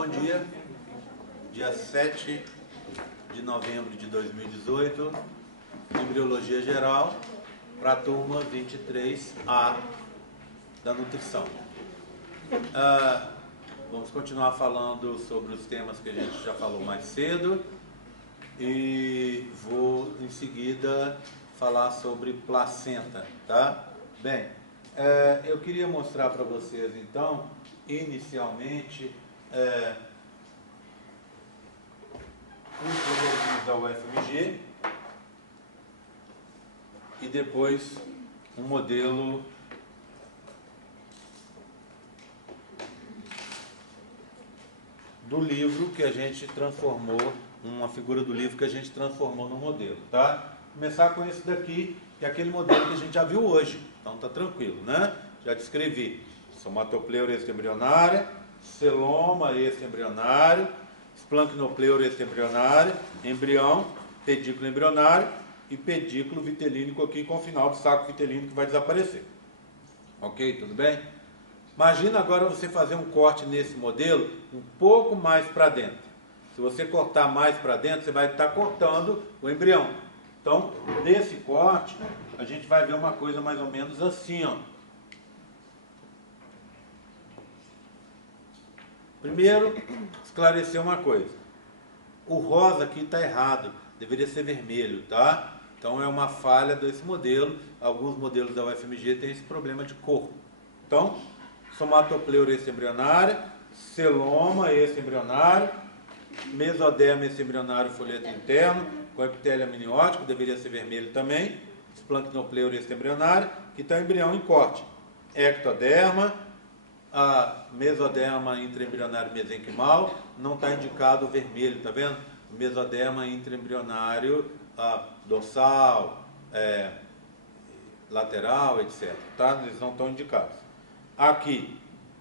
Bom dia, dia 7 de novembro de 2018, Embriologia Geral, para a turma 23A da Nutrição. Vamos continuar falando sobre os temas que a gente já falou mais cedo e vou em seguida falar sobre placenta, tá? Bem, eu queria mostrar para vocês então, inicialmente, os modelos da UFMG e depois um modelo do livro que a gente transformou, uma figura do livro que a gente transformou no modelo, tá? Começar com esse daqui, que é aquele modelo que a gente já viu hoje, então tá tranquilo, né? Já descrevi somatopleura extraembrionária, celoma extraembrionário, esplancnopleura extraembrionária, embrião, pedículo embrionário e pedículo vitelínico aqui com o final do saco vitelínico que vai desaparecer. Ok? Tudo bem? Imagina agora você fazer um corte nesse modelo um pouco mais para dentro. Se você cortar mais para dentro, você vai estar cortando o embrião. Então, nesse corte, a gente vai ver uma coisa mais ou menos assim, ó. Primeiro, esclarecer uma coisa. O rosa aqui está errado, deveria ser vermelho, tá? Então é uma falha desse modelo. Alguns modelos da UFMG têm esse problema de cor. Então, somatopleura extraembrionária, celoma extraembrionário, mesoderma extraembrionário folheto interno, com epitélio amniótico, deveria ser vermelho também, esplancnopleura extraembrionária, que está embrião em corte, ectoderma, a mesoderma intraembrionário mesenquimal, não está indicado o vermelho, tá vendo? O mesoderma intraembrionário dorsal, lateral, etc. Tá? Eles não estão indicados. Aqui,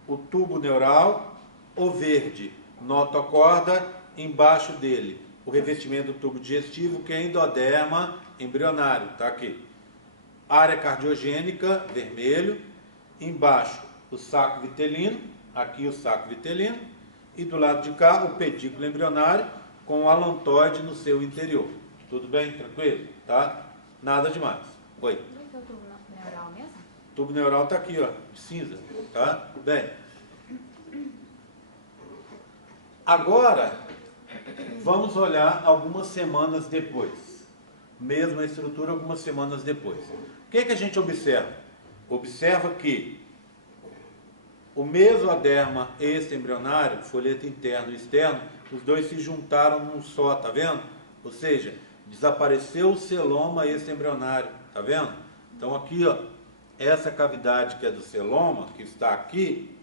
o tubo neural, o verde, notocorda, embaixo dele, o revestimento do tubo digestivo, que é endoderma embrionário, tá aqui. Área cardiogênica, vermelho, embaixo, o saco vitelino, aqui o saco vitelino, e do lado de cá o pedículo embrionário com o alantoide no seu interior. Tudo bem? Tranquilo? Tá? Nada demais. Oi. Onde é o tubo neural mesmo? O tubo neural está aqui, ó, de cinza. Tá? Bem. Agora, vamos olhar algumas semanas depois. Mesma estrutura, algumas semanas depois. O que que a gente observa? Observa que o mesoderma extraembrionário, folheto interno e externo, os dois se juntaram num só, tá vendo? Ou seja, desapareceu o celoma extraembrionário, tá vendo? Então aqui, ó, essa cavidade que é do celoma, que está aqui,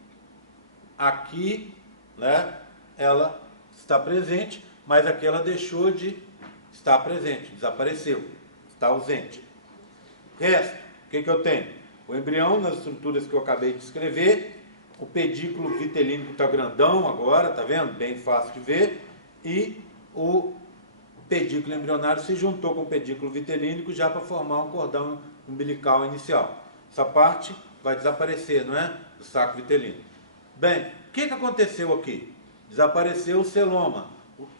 né, ela está presente, mas aqui ela deixou de estar presente, desapareceu, está ausente. Resto, o que que eu tenho? O embrião nas estruturas que eu acabei de escrever, o pedículo vitelínico está grandão agora, tá vendo? Bem fácil de ver. E o pedículo embrionário se juntou com o pedículo vitelínico já para formar um cordão umbilical inicial. Essa parte vai desaparecer, não é? Do saco vitelino. Bem, o que que aconteceu aqui? Desapareceu o celoma.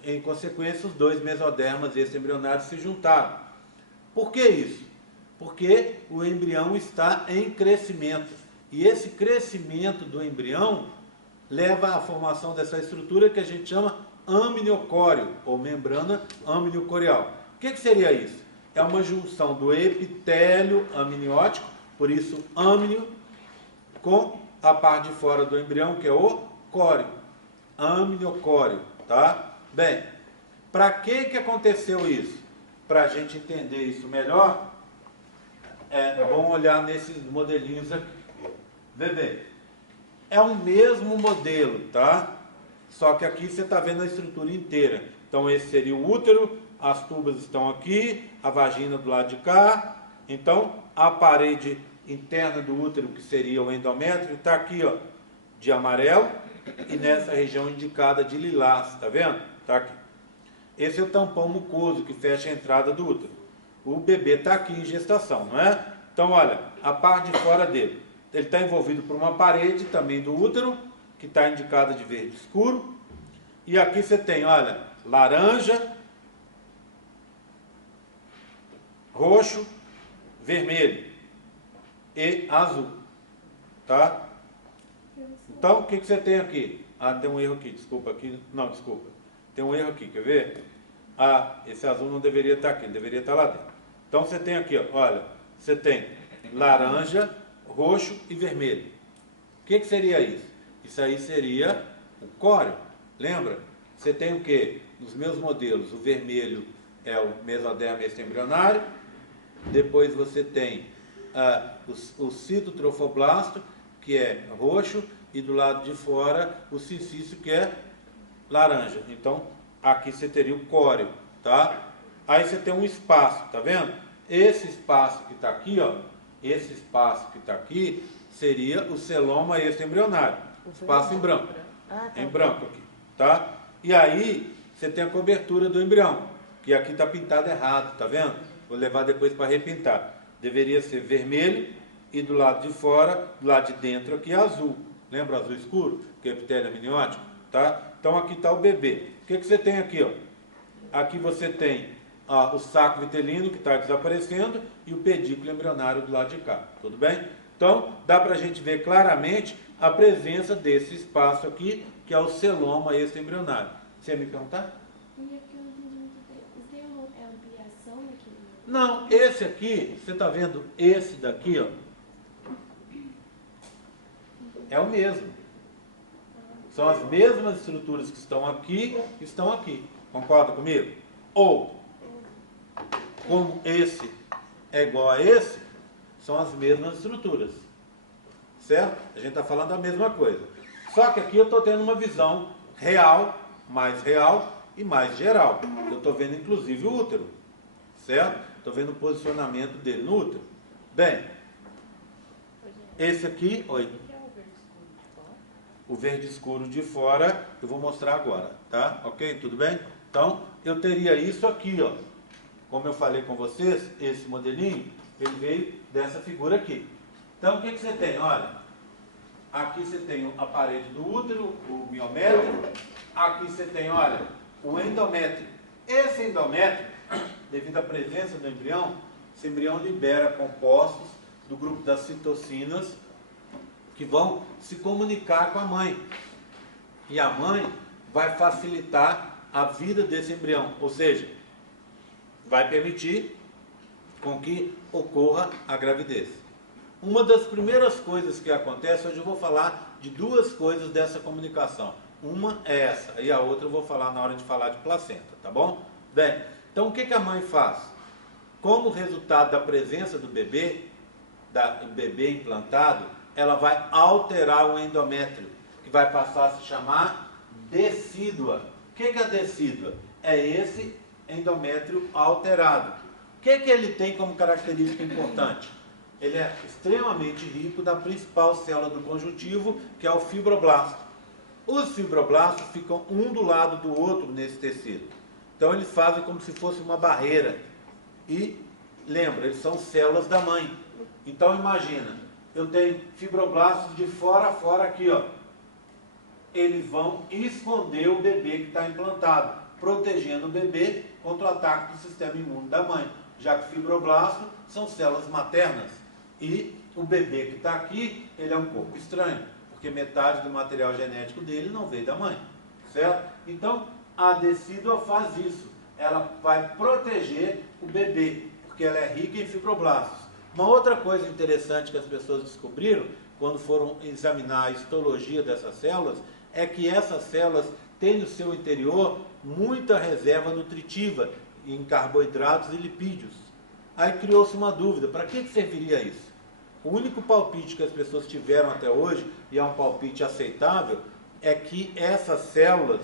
Em consequência, os dois mesodermas extraembrionários se juntaram. Por que isso? Porque o embrião está em crescimento. E esse crescimento do embrião leva à formação dessa estrutura que a gente chama amniocório, ou membrana amniocorial. O que que seria isso? É uma junção do epitélio amniótico, por isso amnio, com a parte de fora do embrião, que é o córeo. Amniocório, tá? Bem, para que aconteceu isso? Para a gente entender isso melhor, vamos olhar nesses modelinhos aqui. Vê bem, é o mesmo modelo, tá? Só que aqui você está vendo a estrutura inteira. Então esse seria o útero, as tubas estão aqui, a vagina do lado de cá. Então a parede interna do útero, que seria o endométrio, está aqui, ó, de amarelo, e nessa região indicada de lilás, tá vendo? Tá aqui. Esse é o tampão mucoso que fecha a entrada do útero. O bebê está aqui em gestação, não é? Então olha, a parte de fora dele. Ele está envolvido por uma parede também do útero, que está indicada de verde escuro, E aqui você tem, olha, laranja, roxo, vermelho e azul, tá? Então, o que você tem aqui? Ah, tem um erro aqui, desculpa, aqui, não, desculpa. Tem um erro aqui, quer ver? Ah, esse azul não deveria estar aqui, deveria estar lá dentro. Então, você tem aqui, ó, olha, você tem laranja, roxo e vermelho. O que seria isso? Isso aí seria o córeo, lembra? Você tem o quê? Nos meus modelos, o vermelho é o mesoderma extraembrionário, depois você tem o citotrofoblasto, que é roxo, e do lado de fora o cincício, que é laranja. Então, aqui você teria o córeo, tá? Aí você tem um espaço, tá vendo? Esse espaço que está aqui, ó, esse espaço que está aqui, seria o celoma extraembrionário, espaço em branco, em branco aqui, tá? E aí, você tem a cobertura do embrião, que aqui está pintado errado, tá vendo? Vou levar depois para repintar. Deveria ser vermelho e do lado de fora, do lado de dentro aqui é azul. Lembra azul escuro? Que é epitélio amniótico, tá? Então aqui está o bebê. O que você tem aqui, ó? Aqui você tem o saco vitelino que está desaparecendo e o pedículo embrionário do lado de cá, tudo bem? Então, dá para a gente ver claramente a presença desse espaço aqui, que é o celoma extraembrionário. Você ia me perguntar? E aqui eu não entendi muito bem. Isso daí é ampliação daquele? Não, esse aqui, você está vendo esse daqui, ó, é o mesmo. São as mesmas estruturas que estão aqui. Concorda comigo? Ou, como esse é igual a esse, são as mesmas estruturas. Certo? A gente está falando da mesma coisa. Só que aqui eu estou tendo uma visão real e mais geral. Eu estou vendo inclusive o útero. Certo? Estou vendo o posicionamento dele no útero. Bem, esse aqui, oi. O verde escuro de fora, eu vou mostrar agora, tá? Ok? Tudo bem? Então, eu teria isso aqui, ó. Como eu falei com vocês, esse modelinho, ele veio dessa figura aqui. Então, o que você tem? Olha, aqui você tem a parede do útero, o miométrio. Aqui você tem, olha, o endométrio. Esse endométrio, devido à presença do embrião, esse embrião libera compostos do grupo das citocinas, que vão se comunicar com a mãe. E a mãe vai facilitar a vida desse embrião, ou seja, vai permitir com que ocorra a gravidez. Uma das primeiras coisas que acontece, hoje eu vou falar de duas coisas dessa comunicação. Uma é essa, e a outra eu vou falar na hora de falar de placenta, tá bom? Bem, então o que a mãe faz? Como resultado da presença do bebê implantado, ela vai alterar o endométrio, que vai passar a se chamar decídua. O que é a decídua? É esse endométrio alterado. O que ele tem como característica importante? Ele é extremamente rico da principal célula do conjuntivo, que é o fibroblasto. Os fibroblastos ficam um do lado do outro nesse tecido. Então eles fazem como se fosse uma barreira. E, lembra, eles são células da mãe. Então imagina, eu tenho fibroblastos de fora a fora aqui, ó. Eles vão esconder o bebê que está implantado, protegendo o bebê contra o ataque do sistema imune da mãe, já que fibroblasto são células maternas. E o bebê que está aqui, ele é um pouco estranho, porque metade do material genético dele não veio da mãe, certo? Então, a decídua faz isso. Ela vai proteger o bebê, porque ela é rica em fibroblastos. Uma outra coisa interessante que as pessoas descobriram, quando foram examinar a histologia dessas células, é que essas células têm no seu interior muita reserva nutritiva em carboidratos e lipídios. Aí criou-se uma dúvida, para que serviria isso? O único palpite que as pessoas tiveram até hoje, e é um palpite aceitável, é que essas células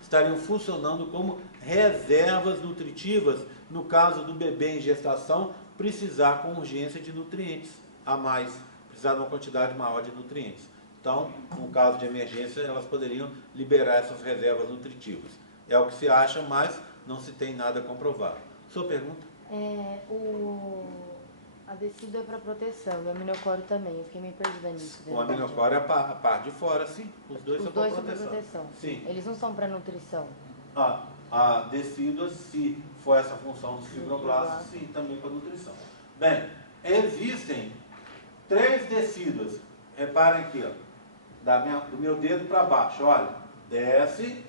estariam funcionando como reservas nutritivas, no caso do bebê em gestação, precisar com urgência de nutrientes a mais, precisar de uma quantidade maior de nutrientes. Então, no caso de emergência, elas poderiam liberar essas reservas nutritivas. É o que se acha, mas não se tem nada comprovado. Sua pergunta? A A decídua é para proteção e o aminocórdio também. Eu fiquei meio perdida nisso. O aminocórdio é a parte de fora, sim. Os dois são para proteção. Sim. Eles não são para nutrição. A decídua, se for essa função dos fibroblastos, sim, também para nutrição. Bem, existem 3 decíduas. Reparem aqui, ó, do meu dedo para baixo. Olha, desce,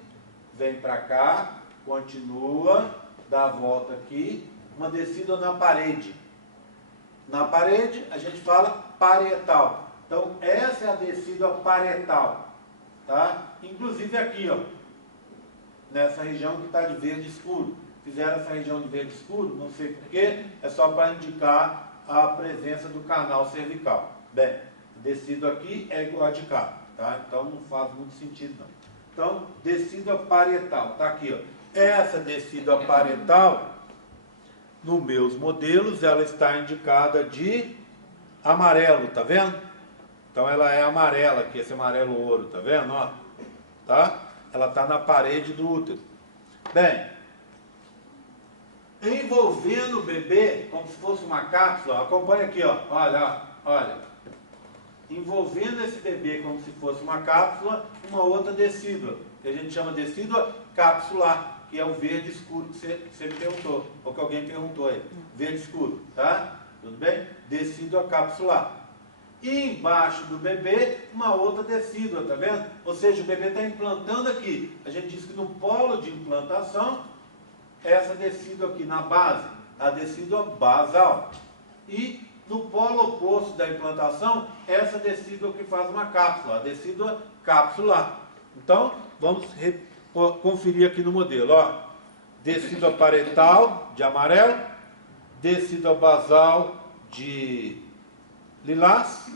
vem para cá, continua, dá a volta aqui, uma decídua na parede. Na parede, a gente fala parietal. Então, essa é a decídua parietal. Tá? Inclusive aqui, ó, nessa região que está de verde escuro. Fizeram essa região de verde escuro, não sei porquê, é só para indicar a presença do canal cervical. Bem, decídua aqui é igual a de cá, tá? Então não faz muito sentido não. Então, decídua parietal, está aqui, ó. Essa decídua parietal, nos meus modelos, ela está indicada de amarelo, tá vendo? Então ela é amarela aqui, esse amarelo ouro, tá vendo? Ó, tá? Ela está na parede do útero. Bem, envolvendo o bebê como se fosse uma cápsula, acompanha aqui, ó, olha. Envolvendo esse bebê como se fosse uma cápsula, uma outra decídua, que a gente chama de decídua capsular, que é o verde escuro que você me perguntou, ou que alguém perguntou aí. Verde escuro, tá? Tudo bem? Decídua capsular. E embaixo do bebê, uma outra decídua, tá vendo? Ou seja, o bebê está implantando aqui. A gente diz que no polo de implantação, essa decídua aqui na base, a decídua basal. E no polo oposto da implantação, essa decídua que faz uma cápsula, a decídua capsular. Então, vamos conferir aqui no modelo, ó. Decídua parietal de amarelo, decídua basal de lilás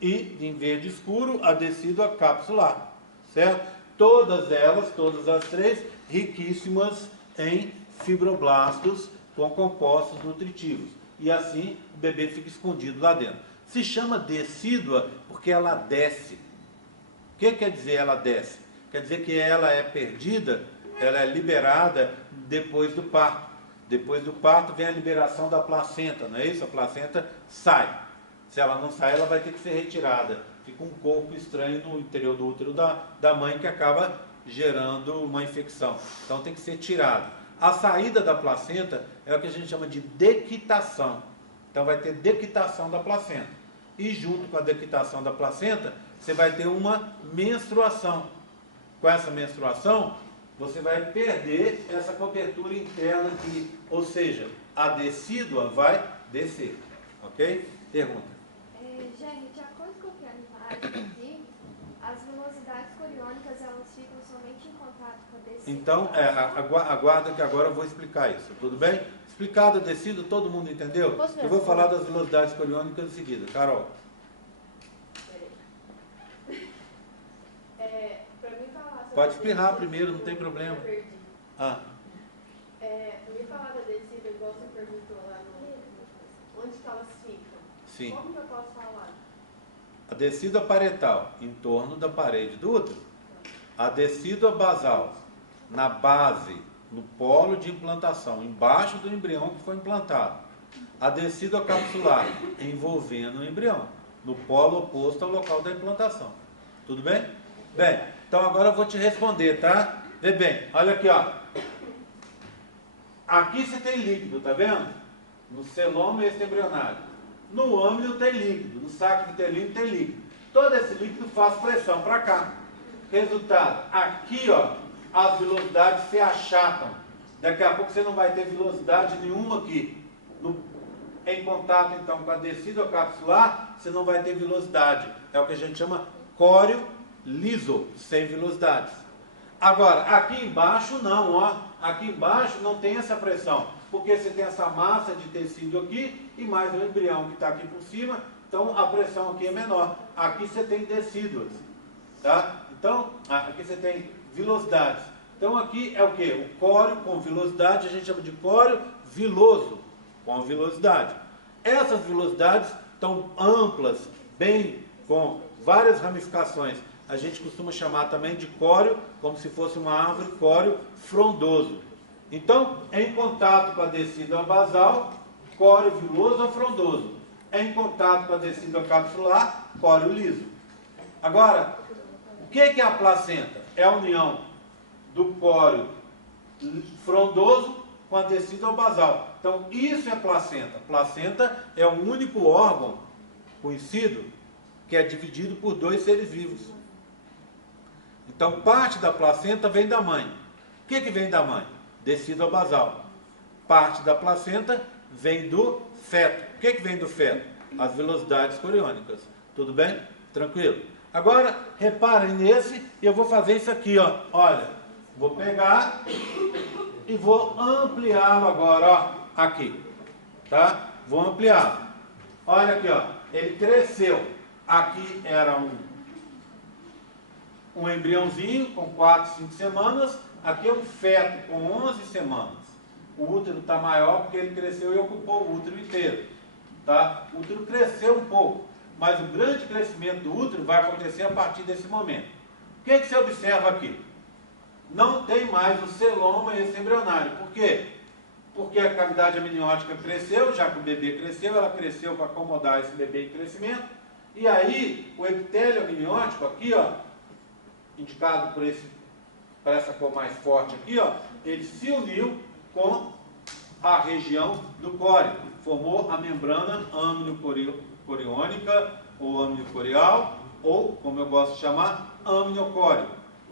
e em verde escuro a decídua capsular, certo? Todas elas, todas as 3, riquíssimas em fibroblastos com compostos nutritivos. E assim o bebê fica escondido lá dentro. Se chama decídua porque ela desce. O que quer dizer ela desce? Quer dizer que ela é perdida, ela é liberada depois do parto. Depois do parto vem a liberação da placenta, não é isso? A placenta sai. Se ela não sai, ela vai ter que ser retirada. Fica um corpo estranho no interior do útero da mãe que acaba gerando uma infecção. Então tem que ser tirado. A saída da placenta é o que a gente chama de dequitação. Então vai ter dequitação da placenta. E junto com a dequitação da placenta, você vai ter uma menstruação. Com essa menstruação, você vai perder essa cobertura interna aqui. Ou seja, a decídua vai descer. Ok? Pergunta. Gente, de acordo com o que a Anitta aqui, as velocidades coriônicas, elas ficam somente em contato com a decídua. Então, aguarda que agora eu vou explicar isso. Tudo bem? Explicado a decídua, todo mundo entendeu? Eu vou falar das velocidades coriônicas em seguida. Carol. Pode espirrar primeiro, não tem problema. Me falar da decídua, igual você perguntou lá no... Onde que elas ficam? Sim. Como que eu posso falar? A decídua parietal, em torno da parede do útero. A decídua basal, na base, no polo de implantação, embaixo do embrião que foi implantado. A decídua capsular, envolvendo o embrião, no polo oposto ao local da implantação. Tudo bem? Bem, então agora eu vou te responder, tá? Vê bem, olha aqui, ó. Aqui você tem líquido, tá vendo? No celoma extraembrionário. No âmnio tem líquido, no saco vitelino tem líquido. Todo esse líquido faz pressão para cá. Resultado, aqui, ó, as velocidades se achatam. Daqui a pouco você não vai ter velocidade nenhuma aqui. Em contato, então, com a decídua capsular, você não vai ter velocidade. É o que a gente chama córeo liso, sem velocidades. Agora, aqui embaixo não, ó. Aqui embaixo não tem essa pressão, porque você tem essa massa de tecido aqui e mais o embrião que está aqui por cima, então a pressão aqui é menor. Aqui você tem decíduas, tá? Então, aqui você tem velocidades. Então aqui é o que? O córeo com velocidade, a gente chama de córeo viloso, com velocidade. Essas velocidades estão amplas, bem, com várias ramificações. A gente costuma chamar também de córeo, como se fosse uma árvore, córeo frondoso. Então, em contato com a decídua basal, córeo viloso ou frondoso. Em contato com a decídua capsular, córeo liso. Agora, o que é a placenta? É a união do córeo frondoso com a decídua basal. Então, isso é placenta. Placenta é o único órgão conhecido que é dividido por dois seres vivos. Então, parte da placenta vem da mãe. O que vem da mãe? Decídua basal. Parte da placenta vem do feto. O que vem do feto? As velocidades coriônicas. Tudo bem? Tranquilo? Agora, reparem nesse, e eu vou fazer isso aqui, ó. Olha, vou pegar e vou ampliá-lo agora, ó, aqui. Tá? Vou ampliá-lo. Olha aqui, ó. Ele cresceu. Aqui era um embriãozinho com 4, 5 semanas. Aqui é um feto com 11 semanas. O útero está maior porque ele cresceu e ocupou o útero inteiro. Tá? O útero cresceu um pouco, mas o grande crescimento do útero vai acontecer a partir desse momento. O que você observa aqui? Não tem mais o celoma extra-embrionário. Por quê? Porque a cavidade amniótica cresceu, já que o bebê cresceu, ela cresceu para acomodar esse bebê em crescimento. E aí, o epitélio amniótico aqui, ó, indicado por essa cor mais forte aqui, ó, ele se uniu com a região do córeo, formou a membrana amniocoriônica ou amniocorial, ou, como eu gosto de chamar, amniocóreo,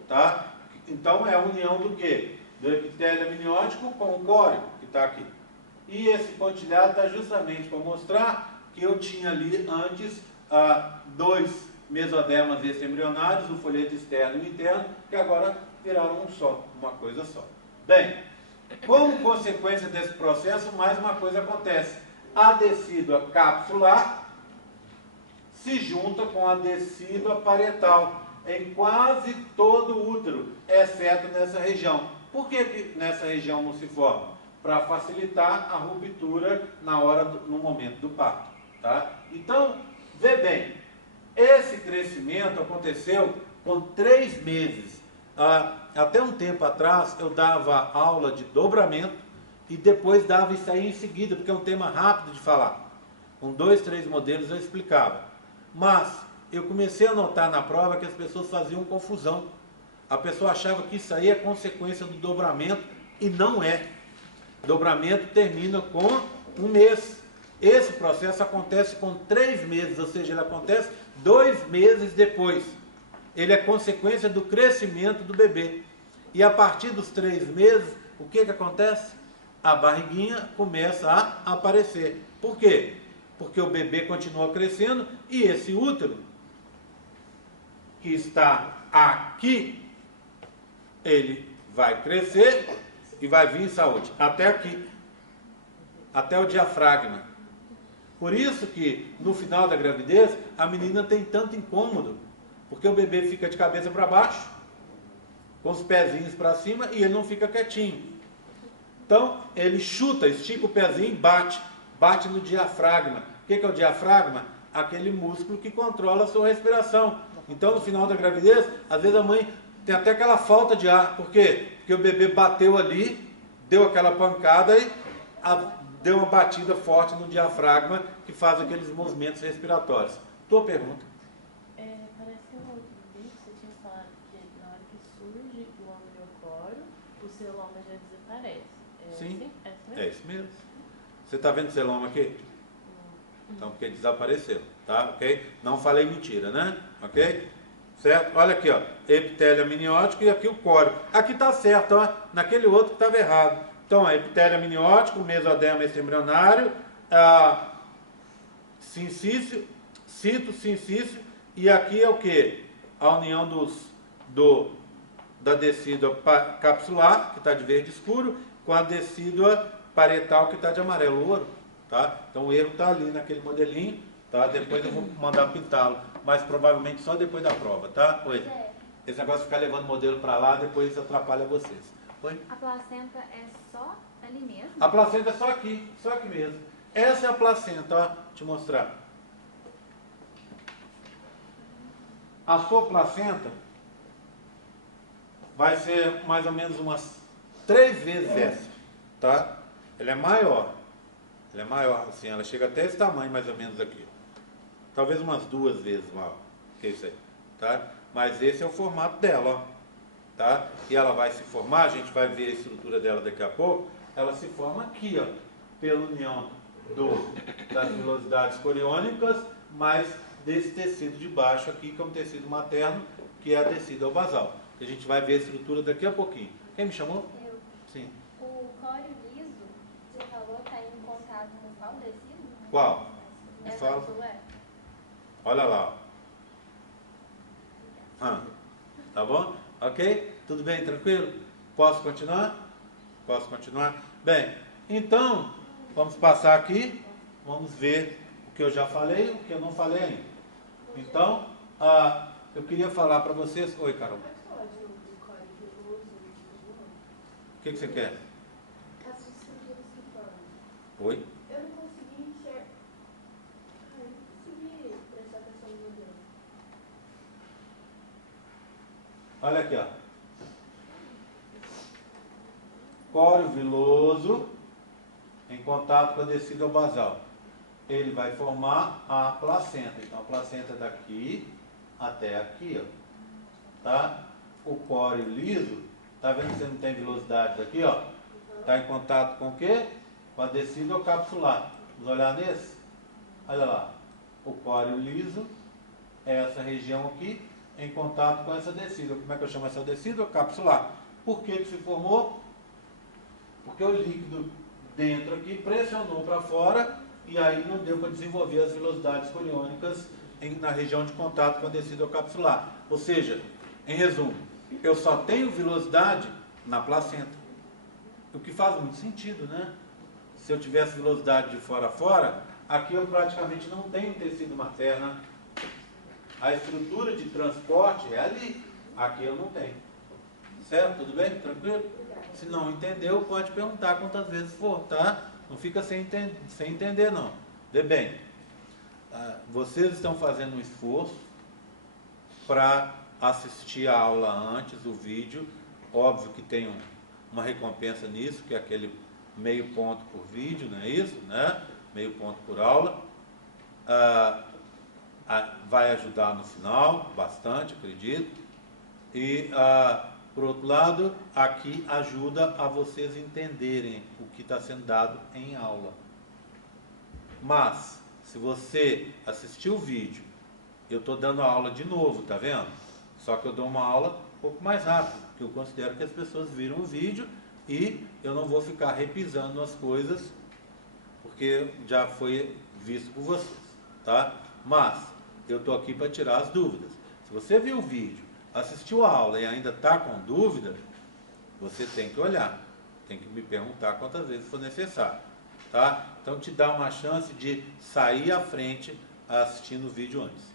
tá? Então é a união do quê? Do epitélio amniótico com o córeo, que está aqui. E esse pontilhado está justamente para mostrar que eu tinha ali antes dois mesodermas extra-embrionários, o folheto externo e interno, que agora viraram um só, uma coisa só. Bem, como consequência desse processo, mais uma coisa acontece. A decídua capsular se junta com a decídua parietal em quase todo o útero, exceto nessa região. Por que nessa região não se forma? Para facilitar a ruptura no momento do parto. Tá? Então, vê bem, esse crescimento aconteceu com 3 meses. Até um tempo atrás eu dava aula de dobramento e depois dava isso aí em seguida, porque é um tema rápido de falar. Com 2, 3 modelos eu explicava. Mas eu comecei a notar na prova que as pessoas faziam confusão. A pessoa achava que isso aí é consequência do dobramento e não é. Dobramento termina com 1 mês. Esse processo acontece com 3 meses, ou seja, ele acontece 2 meses depois. Ele é consequência do crescimento do bebê. E a partir dos 3 meses, o que acontece? A barriguinha começa a aparecer. Por quê? Porque o bebê continua crescendo e esse útero, que está aqui, ele vai crescer e vai vir em saúde. Até aqui. Até o diafragma. Por isso que, no final da gravidez, a menina tem tanto incômodo. Porque o bebê fica de cabeça para baixo, com os pezinhos para cima, e ele não fica quietinho. Então, ele chuta, estica o pezinho e bate no diafragma. O que é o diafragma? Aquele músculo que controla a sua respiração. Então, no final da gravidez, às vezes a mãe tem até aquela falta de ar. Por quê? Porque o bebê bateu ali, deu aquela pancada e deu uma batida forte no diafragma, que faz aqueles movimentos respiratórios. Tua pergunta. Parece que no outro vídeo você tinha falado que na hora que surge o amniocóreo, o celoma já desaparece. Sim, assim? é isso mesmo. Você está vendo o celoma aqui? Então, porque desapareceu, tá? Ok? Não falei mentira, né? Ok? Certo? Olha aqui, ó. Epitélio amniótico e aqui o córeo. Aqui está certo, ó. Naquele outro que estava errado. Então, ó, epitélio amniótico, mesoderma extra-embrionário, sincício, cito, sincício, e aqui é o que? A união da decídua capsular, que está de verde escuro, com a decídua parietal, que está de amarelo ouro. Tá? Então o erro está ali naquele modelinho, tá? Depois eu vou mandar pintá-lo, mas provavelmente só depois da prova, tá? Oi. Esse negócio de ficar levando o modelo para lá, depois atrapalha vocês. Oi? A placenta é só ali mesmo? A placenta é só aqui mesmo. Essa é a placenta, ó, deixa eu mostrar. A sua placenta vai ser mais ou menos umas 3 vezes essa, tá? Ela é maior. Ela é maior, assim, ela chega até esse tamanho mais ou menos aqui. Talvez umas 2 vezes maior que isso aí, tá? Mas esse é o formato dela, ó, tá? E ela vai se formar, a gente vai ver a estrutura dela daqui a pouco, ela se forma aqui, ó, pela união das vilosidades coriônicas, mais desse tecido de baixo aqui, que é um tecido materno, que é a tecido ao basal. A gente vai ver a estrutura daqui a pouquinho. Quem me chamou? Eu. Sim. O córeo liso, você falou, está em contato com qual tecido? Qual? Me É fala. azul, é? Olha lá, ó. Tá bom? Ok? Tudo bem? Tranquilo? Posso continuar? Posso continuar? Bem, então, vamos passar aqui, vamos ver o que eu já falei e o que eu não falei ainda. Então, eu queria falar para vocês... Oi, Carol. Pode falar de novo do córeo viloso de novo? O que você quer? As estruturas que formam. Oi? Eu não consegui enxergar. Eu não consegui prestar atenção no modelo. Olha aqui, ó. Córeo viloso em contato com a descida basal. Ele vai formar a placenta. Então, a placenta é daqui até aqui, ó. Tá? O córeo liso, tá vendo que você não tem velocidades aqui, ó? Tá em contato com o quê? Com a descida capsular. Vamos olhar nesse? Olha lá. O córeo liso é essa região aqui, em contato com essa descida. Como é que eu chamo essa descida? Capsular. Por que que se formou? Porque o líquido dentro aqui pressionou para fora e aí não deu para desenvolver as velocidades coriônicas na região de contato com a descida capsular. Ou seja, em resumo, eu só tenho velocidade na placenta. O que faz muito sentido, né? Se eu tivesse velocidade de fora a fora, aqui eu praticamente não tenho tecido materno. A estrutura de transporte é ali. Aqui eu não tenho. Certo? Tudo bem? Tranquilo? Se não entendeu, pode perguntar quantas vezes for, tá? Não fica sem entender, não. Vê bem, vocês estão fazendo um esforço para assistir a aula antes, o vídeo. Óbvio que tem uma recompensa nisso, que é aquele meio ponto por vídeo, não é isso? Né? Meio ponto por aula. Vai ajudar no final, bastante, acredito. E, por outro lado, aqui ajuda a vocês entenderem o que está sendo dado em aula. Mas, se você assistiu o vídeo, eu estou dando a aula de novo, tá vendo? Só que eu dou uma aula um pouco mais rápido, porque eu considero que as pessoas viram o vídeo e eu não vou ficar repisando as coisas, porque já foi visto por vocês, tá? Mas, eu estou aqui para tirar as dúvidas. Se você viu o vídeo, assistiu a aula e ainda está com dúvida, você tem que olhar, tem que me perguntar quantas vezes for necessário, tá? Então te dá uma chance de sair à frente assistindo o vídeo antes.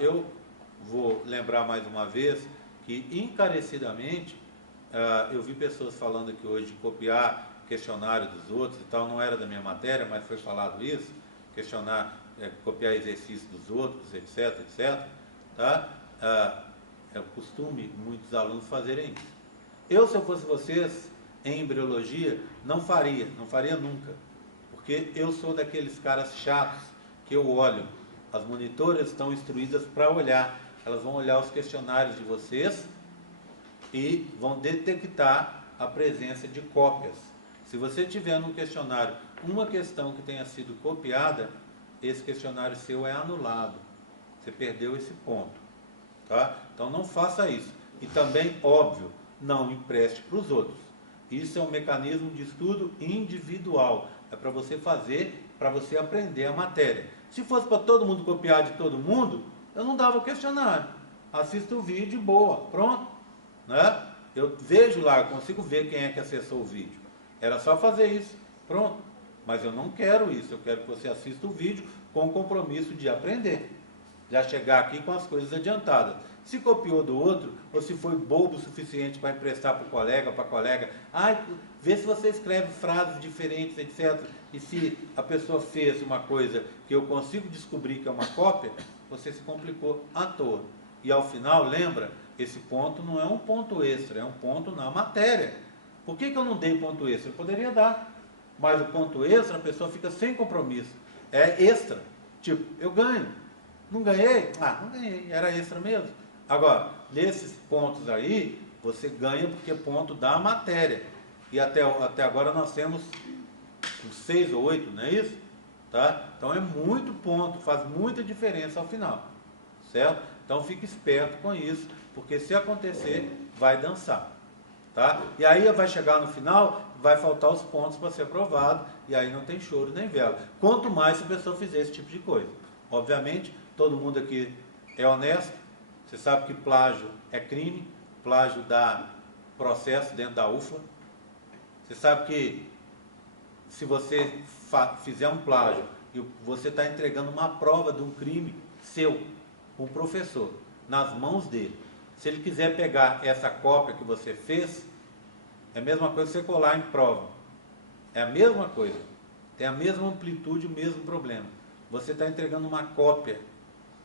Eu vou lembrar mais uma vez que encarecidamente eu vi pessoas falando aqui hoje de copiar questionário dos outros e tal, não era da minha matéria, mas foi falado isso, copiar exercícios dos outros, etc, tá? É o costume muitos alunos fazerem isso. Se eu fosse vocês, em embriologia, não faria nunca. Porque eu sou daqueles caras chatos que eu olho. As monitoras estão instruídas para olhar. Elas vão olhar os questionários de vocês e vão detectar a presença de cópias. Se você tiver no questionário uma questão que tenha sido copiada, esse questionário seu é anulado. Você perdeu esse ponto. Tá? Então não faça isso. E também, óbvio, não empreste para os outros. Isso é um mecanismo de estudo individual. É para você fazer, para você aprender a matéria. Se fosse para todo mundo copiar de todo mundo, eu não dava o questionário. Assista o vídeo, boa, pronto. Né? Eu vejo lá, eu consigo ver quem é que acessou o vídeo. Era só fazer isso, pronto. Mas eu não quero isso, eu quero que você assista o vídeo com o compromisso de aprender. Já chegar aqui com as coisas adiantadas. Se copiou do outro, ou se foi bobo o suficiente para emprestar para o colega, para a colega, vê se você escreve frases diferentes, etc. E se a pessoa fez uma coisa que eu consigo descobrir que é uma cópia, você se complicou à toa. E ao final, lembra, esse ponto não é um ponto extra, é um ponto na matéria. Por que eu não dei ponto extra? Eu poderia dar. mas o ponto extra, a pessoa fica sem compromisso. É extra. Tipo, eu ganho. Não ganhei? Ah, não ganhei. Era extra mesmo. Agora, nesses pontos aí, você ganha porque é ponto da matéria. E até agora nós temos uns 6 ou 8, não é isso? Tá? Então é muito ponto, faz muita diferença ao final. Certo? Então fique esperto com isso, porque se acontecer, vai dançar. Tá? E aí vai chegar no final, vai faltar os pontos para ser aprovado, e aí não tem choro nem vela. Quanto mais se a pessoa fizer esse tipo de coisa. Obviamente, todo mundo aqui é honesto, você sabe que plágio é crime, plágio dá processo dentro da UFLA. Você sabe que se você fizer um plágio e você está entregando uma prova de um crime seu, um professor, nas mãos dele. Se ele quiser pegar essa cópia que você fez, é a mesma coisa que você colar em prova. É a mesma coisa. Tem a mesma amplitude, o mesmo problema. Você está entregando uma cópia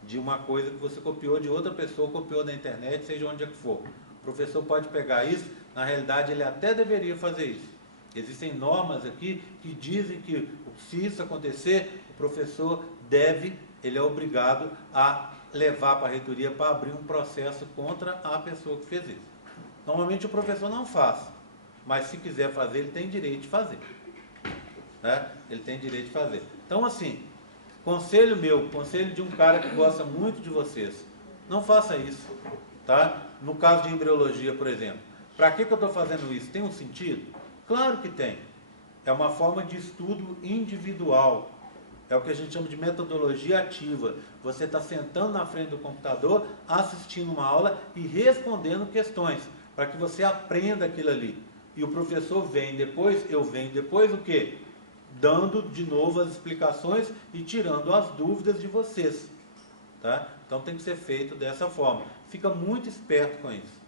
de uma coisa que você copiou de outra pessoa, copiou da internet, seja onde é que for. O professor pode pegar isso, na realidade ele até deveria fazer isso. Existem normas aqui que dizem que se isso acontecer, o professor ele é obrigado a levar para a reitoria para abrir um processo contra a pessoa que fez isso. Normalmente o professor não faz, mas se quiser fazer, ele tem direito de fazer. Né? Ele tem direito de fazer. Então assim, conselho meu, conselho de um cara que gosta muito de vocês, não faça isso. Tá? No caso de embriologia, por exemplo, para que eu estou fazendo isso? Tem um sentido? Claro que tem. É uma forma de estudo individual. É o que a gente chama de metodologia ativa. Você está sentando na frente do computador, assistindo uma aula e respondendo questões, para que você aprenda aquilo ali. E o professor vem depois, eu venho depois, o quê? Dando de novo as explicações e tirando as dúvidas de vocês. Tá? Então tem que ser feito dessa forma. Fica muito esperto com isso.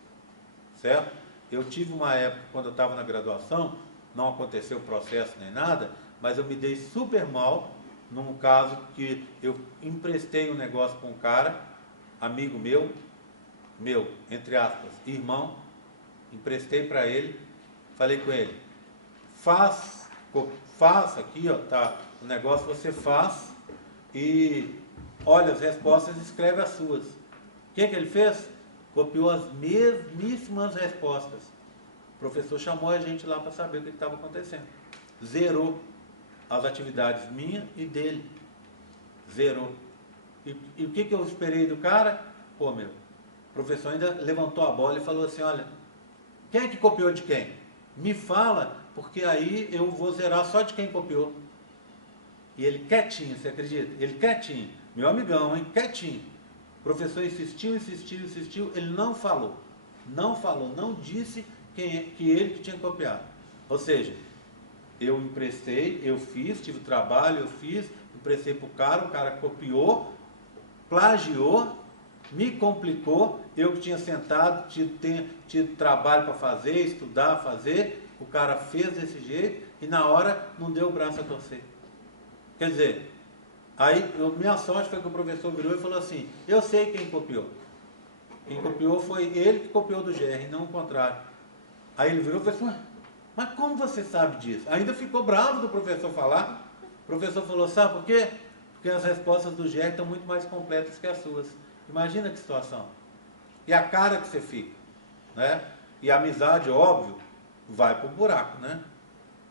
Certo? Eu tive uma época, quando eu estava na graduação, não aconteceu o processo nem nada, mas eu me dei super mal, num caso que eu emprestei um negócio para um cara, amigo meu, entre aspas, irmão, emprestei para ele, falei com ele, faça aqui, ó, tá, o negócio você faz e olha as respostas e escreve as suas. O que ele fez? Copiou as mesmíssimas respostas. O professor chamou a gente lá para saber o que estava acontecendo. Zerou as atividades minha e dele. Zerou. E o que eu esperei do cara? Pô, o professor ainda levantou a bola e falou assim, olha, quem é que copiou de quem? Me fala, porque aí eu vou zerar só de quem copiou. E ele quietinho, você acredita? Ele quietinho. Meu amigão, hein? Quietinho. O professor insistiu, ele não falou. Não disse que ele que tinha copiado. Ou seja, eu emprestei, eu fiz, tive trabalho, eu fiz, emprestei para o cara copiou, plagiou, me complicou, eu que tinha sentado, tido trabalho para fazer, estudar, fazer, o cara fez desse jeito e na hora não deu o braço a torcer. Quer dizer, aí minha sorte foi que o professor virou e falou assim, eu sei quem copiou. Quem copiou foi ele que copiou do GR, não o contrário. Aí ele virou e falou assim, mas como você sabe disso? Ainda ficou bravo do professor falar. O professor falou, sabe por quê? Porque as respostas do GR estão muito mais completas que as suas. Imagina que situação. E a cara que você fica. Né? E a amizade, óbvio, vai para o buraco. Né?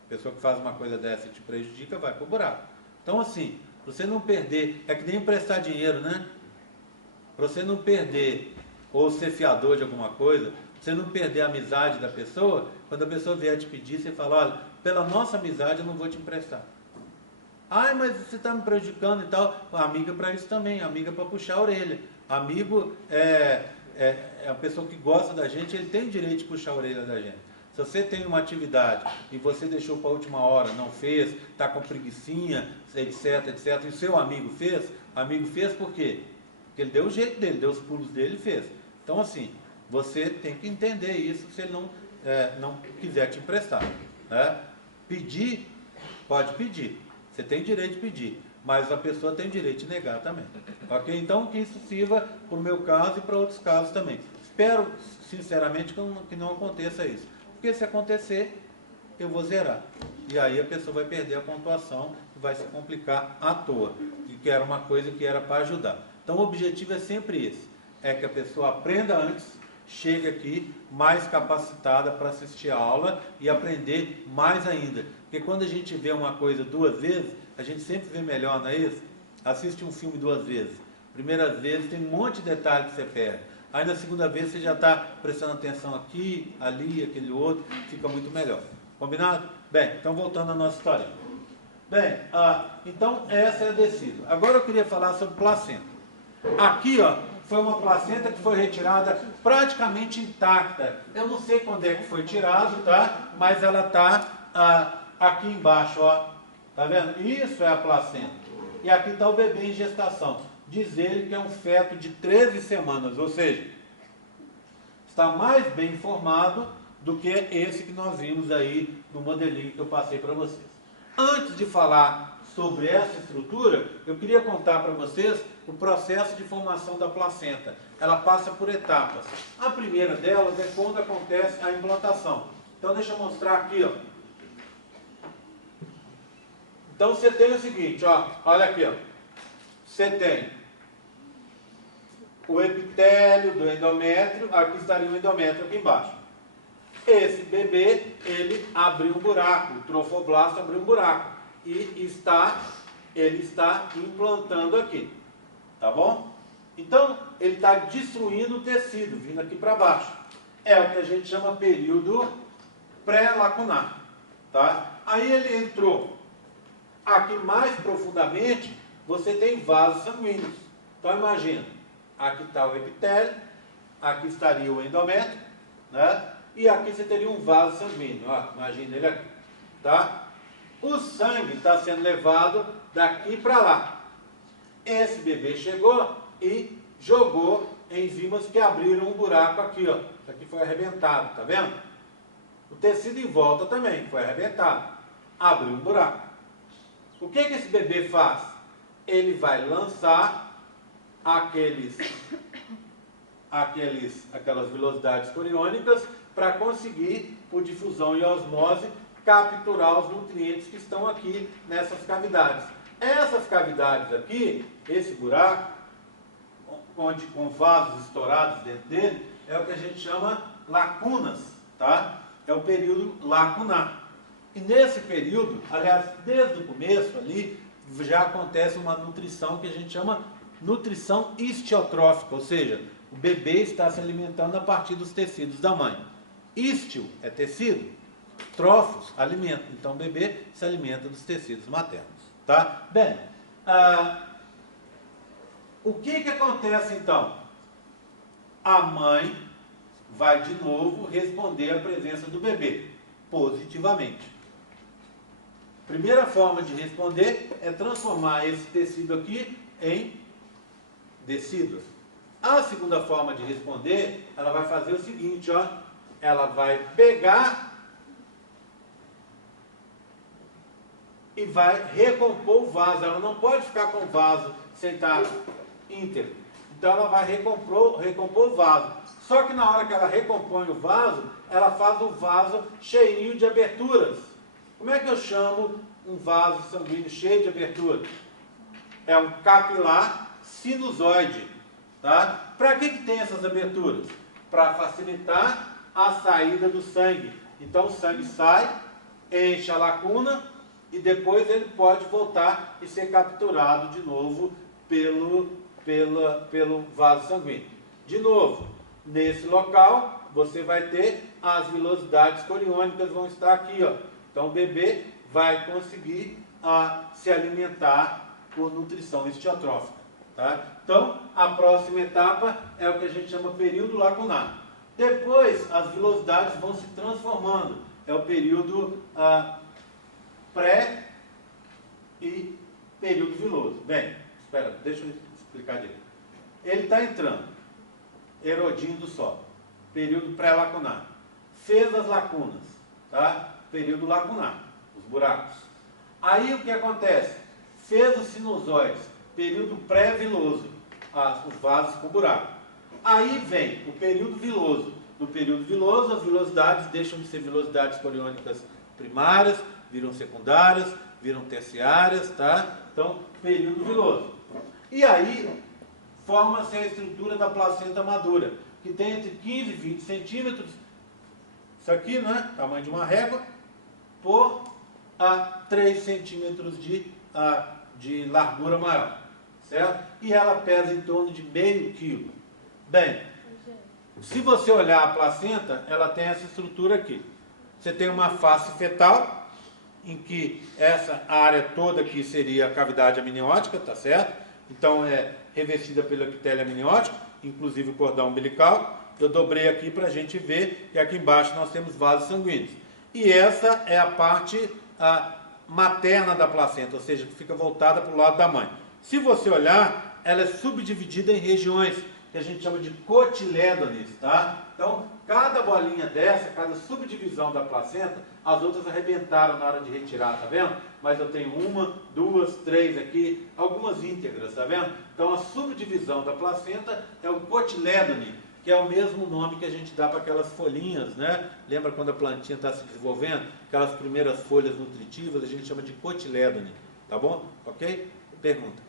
A pessoa que faz uma coisa dessa e te prejudica, vai para o buraco. Então assim, para você não perder, é que nem emprestar dinheiro, né? Para você não perder, ou ser fiador de alguma coisa, você não perder a amizade da pessoa, quando a pessoa vier te pedir, você fala, olha, pela nossa amizade eu não vou te emprestar. Ai, mas você está me prejudicando e tal. Amiga para isso também, amiga para puxar a orelha. Amigo é a pessoa que gosta da gente, ele tem o direito de puxar a orelha da gente. Se você tem uma atividade e você deixou para a última hora, não fez, está com preguicinha, etc, e o seu amigo fez por quê? Porque ele deu o jeito dele, deu os pulos dele e fez. Então assim, você tem que entender isso se ele não quiser te emprestar. Né? Pedir, pode pedir, você tem direito de pedir, mas a pessoa tem direito de negar também. Ok? Então que isso sirva para o meu caso e para outros casos também. Espero, sinceramente, que não aconteça isso. Porque se acontecer, eu vou zerar. e aí a pessoa vai perder a pontuação e vai se complicar à toa, e que era uma coisa que era para ajudar. Então o objetivo é sempre esse, é que a pessoa aprenda antes, chegue aqui mais capacitada para assistir a aula e aprender mais ainda. Porque quando a gente vê uma coisa 2 vezes, a gente sempre vê melhor, não é isso? Assiste um filme 2 vezes. Primeiras vezes tem um monte de detalhe que você perde. Aí na segunda vez você já está prestando atenção aqui, ali, aquele outro, fica muito melhor. Combinado? Bem, então voltando à nossa história. Bem, então essa é a descida. Agora eu queria falar sobre placenta. Aqui, ó, foi uma placenta que foi retirada praticamente intacta. Eu não sei quando é que foi tirado, tá? Mas ela está aqui embaixo, ó. Tá vendo? Isso é a placenta. E aqui está o bebê em gestação. Diz ele que é um feto de 13 semanas, ou seja, está mais bem formado do que esse que nós vimos aí no modelinho que eu passei para vocês. Antes de falar sobre essa estrutura, eu queria contar para vocês o processo de formação da placenta. Ela passa por etapas. A primeira delas é quando acontece a implantação. Então deixa eu mostrar aqui, ó. Então você tem o seguinte, ó, olha aqui, ó. Você tem o epitélio do endométrio, aqui estaria o endométrio aqui embaixo. Esse bebê, ele abriu um buraco, o trofoblasto abriu um buraco e ele está implantando aqui, tá bom? Então, ele está destruindo o tecido, vindo aqui para baixo. É o que a gente chama período pré-lacunar, tá? Aí ele entrou. Aqui mais profundamente, você tem vasos sanguíneos. Então, imagina, aqui está o epitélio, aqui estaria o endométrio, né? E aqui você teria um vaso sanguíneo, ó, imagina ele aqui, tá? O sangue está sendo levado daqui para lá. Esse bebê chegou e jogou enzimas que abriram um buraco aqui, ó. Isso aqui foi arrebentado, tá vendo? O tecido em volta também foi arrebentado, abriu um buraco. O que esse bebê faz? Ele vai lançar aquelas velocidades coriônicas para conseguir, por difusão e osmose, capturar os nutrientes que estão aqui nessas cavidades. Essas cavidades aqui, esse buraco, onde com vasos estourados dentro dele, é o que a gente chama lacunas, tá? É o período lacunar. E nesse período, aliás, desde o começo ali, já acontece uma nutrição que a gente chama nutrição histiotrófica, ou seja, o bebê está se alimentando a partir dos tecidos da mãe. Histio é tecido, trófos, alimento. Então o bebê se alimenta dos tecidos maternos, tá? Bem, o que acontece então? A mãe vai de novo responder à presença do bebê, positivamente. Primeira forma de responder é transformar esse tecido aqui em decídua. A segunda forma de responder, ela vai fazer o seguinte, ó, ela vai pegar e vai recompor o vaso. Ela não pode ficar com o vaso sem estar íntegro. Então ela vai recompor o vaso. Só que na hora que ela recompõe o vaso, ela faz o vaso cheinho de aberturas. Como é que eu chamo um vaso sanguíneo cheio de aberturas? É um capilar sinusoide. Tá? Para que tem essas aberturas? Para facilitar a saída do sangue. Então o sangue sai, enche a lacuna e depois ele pode voltar e ser capturado de novo pelo vaso sanguíneo. De novo, nesse local você vai ter as vilosidades coriônicas vão estar aqui, ó. Então o bebê vai conseguir se alimentar por nutrição histiotrófica. Tá? Então, a próxima etapa é o que a gente chama período lacunar. Depois, as vilosidades vão se transformando. É o período pré e período viloso. Bem, espera, deixa eu explicar direito. Ele está entrando, erodindo o solo. Período pré-lacunar. Fez as lacunas, tá? Período lacunar, os buracos. Aí o que acontece? Fez os sinusoides, período pré-viloso, os vasos com buraco. Aí vem o período viloso. No período viloso, as velocidades deixam de ser velocidades coriônicas primárias viram secundárias, viram terciárias, tá? Então, período viloso. E aí, forma-se a estrutura da placenta madura, que tem entre 15 e 20 centímetros, isso aqui, né? Tamanho de uma régua, por 3 centímetros de largura maior, certo? E ela pesa em torno de meio quilo. Bem, se você olhar a placenta, ela tem essa estrutura aqui. Você tem uma face fetal, em que essa área toda aqui seria a cavidade amniótica, tá certo? Então é revestida pelo epitélio amniótico, inclusive o cordão umbilical. Eu dobrei aqui para a gente ver que aqui embaixo nós temos vasos sanguíneos. E essa é a parte materna da placenta, ou seja, que fica voltada para o lado da mãe. Se você olhar, ela é subdividida em regiões que a gente chama de cotilédones, tá? Então, cada bolinha dessa, cada subdivisão da placenta, as outras arrebentaram na hora de retirar, tá vendo? Mas eu tenho 1, 2, 3 aqui, algumas íntegras, tá vendo? Então, a subdivisão da placenta é o cotilédone, que é o mesmo nome que a gente dá para aquelas folhinhas, né? Lembra quando a plantinha está se desenvolvendo? Aquelas primeiras folhas nutritivas, a gente chama de cotilédone, tá bom? Ok? Pergunta.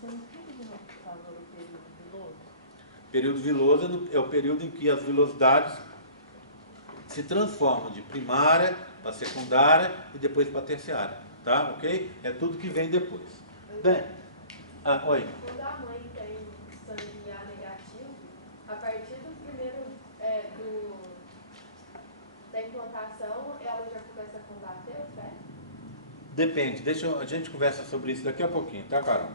Você não quer de novo, por favor, o período viloso? Período viloso é o período em que as vilosidades se transformam de primária para secundária e depois para terciária, tá? Ok? É tudo que vem depois. Bem, oi. Quando a mãe tem sangue A negativo, a partir do primeiro da implantação, ela já começa a combater o ferro? Depende, a gente conversa sobre isso daqui a pouquinho, tá, Carol?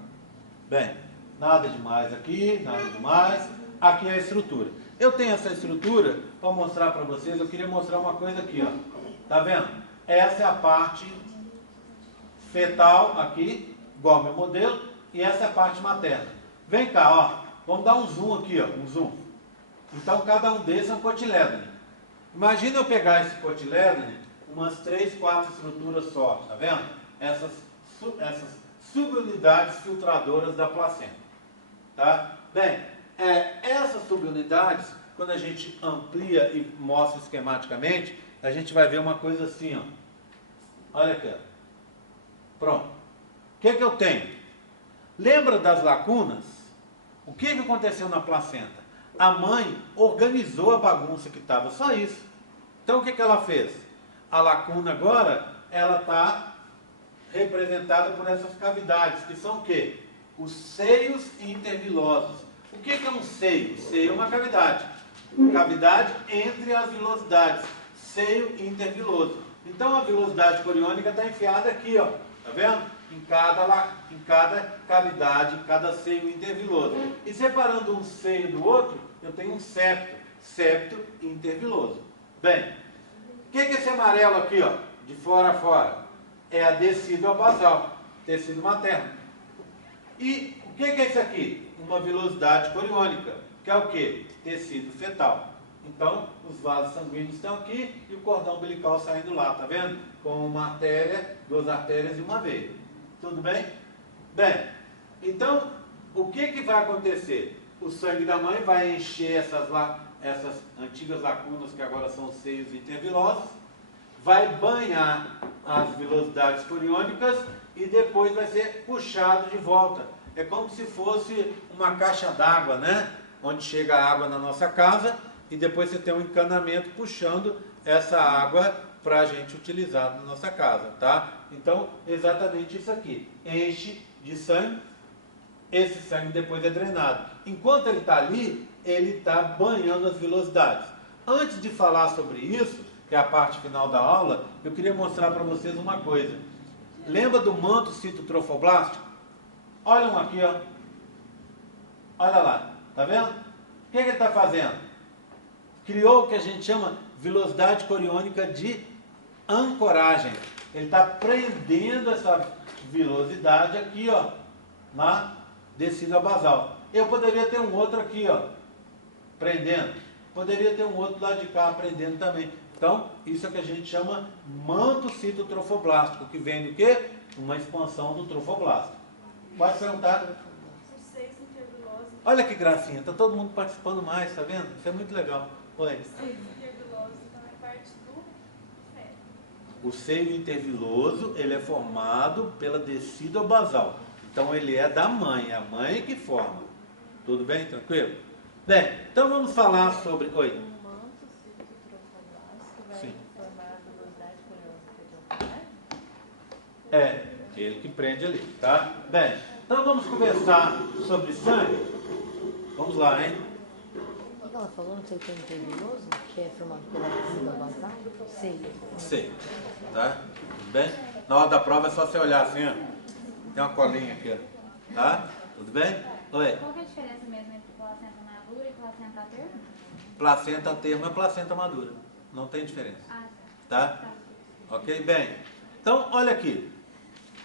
Bem, nada demais aqui, nada demais. Aqui é a estrutura. Eu tenho essa estrutura para mostrar para vocês. Eu queria mostrar uma coisa aqui, ó. Tá vendo? Essa é a parte fetal aqui, igual ao meu modelo, e essa é a parte materna. Vem cá, ó. Vamos dar um zoom aqui, ó, um zoom. Então, cada um desses é um cotilédone. Imagina eu pegar esse cotilédone, umas 3, 4 estruturas só, tá vendo? Essas subunidades filtradoras da placenta, tá? Bem, essas subunidades, quando a gente amplia e mostra esquematicamente, a gente vai ver uma coisa assim, ó. Olha aqui, ó. Pronto. O que eu tenho? Lembra das lacunas? O que aconteceu na placenta? A mãe organizou a bagunça que estava, só isso. Então o que ela fez? A lacuna agora, ela está representada por essas cavidades, que são o quê? Os seios intervilosos. O que é um seio? Seio é uma cavidade. Cavidade entre as vilosidades. Seio interviloso. Então a vilosidade coriônica está enfiada aqui, ó. Tá vendo? Em cada cavidade, em cada seio interviloso. E separando um seio do outro, eu tenho um septo. Septo interviloso. Bem, o que é esse amarelo aqui, ó? De fora a fora? É a decídua basal, tecido materno. E o que é isso aqui? Uma vilosidade coriônica, que é o quê? Tecido fetal. Então, os vasos sanguíneos estão aqui e o cordão umbilical saindo lá, tá vendo? Com uma artéria, 2 artérias e uma veia. Tudo bem? Bem, então, o que vai acontecer? O sangue da mãe vai encher essas antigas lacunas, que agora são seios intervilosos, vai banhar as vilosidades coriônicas e depois vai ser puxado de volta. É como se fosse uma caixa d'água, né? Onde chega a água na nossa casa e depois você tem um encanamento puxando essa água para a gente utilizar na nossa casa, tá? Então, exatamente isso aqui. Enche de sangue, esse sangue depois é drenado. Enquanto ele está ali, ele está banhando as vilosidades. Antes de falar sobre isso, que é a parte final da aula, eu queria mostrar para vocês uma coisa. Lembra do manto citotrofoblástico? Olha um aqui, ó. Olha lá, tá vendo? O que ele está fazendo? Criou o que a gente chama vilosidade coriônica de ancoragem. Ele está prendendo essa vilosidade aqui, ó, na descida basal. Eu poderia ter um outro aqui, ó, prendendo. Poderia ter um outro lado de cá prendendo também. Então, isso é o que a gente chama manto citotrofoblástico, que vem do quê? Uma expansão do trofoblasto. Pode perguntar. Os seios intervilosos. Olha que gracinha, está todo mundo participando mais, tá vendo? Isso é muito legal. Oi. Os seios intervilosos, então é parte do feto. O seio interviloso, ele é formado pela descida basal. Então ele é da mãe, é a mãe que forma. Tudo bem? Tranquilo? Bem, então vamos falar sobre... Oi. Um manto cíclico trofoblasto que vai Sim. formar a velocidade coriônica de É, ele que prende ali, tá? Bem, então vamos conversar sobre sangue. Vamos lá, hein? O que ela falou? Não sei o que é intervenoso, que é formado pela descida basal? Sei. Sei, tá? Tudo bem? Na hora da prova é só você olhar assim, ó. Tem uma colinha aqui, ó. Tá? Tudo bem? Oi. Qual que é a diferença mesmo entre placenta madura e placenta a termo? Placenta a termo é placenta madura. Não tem diferença. Ah, Tá? tá. Ok? Bem. Então, olha aqui.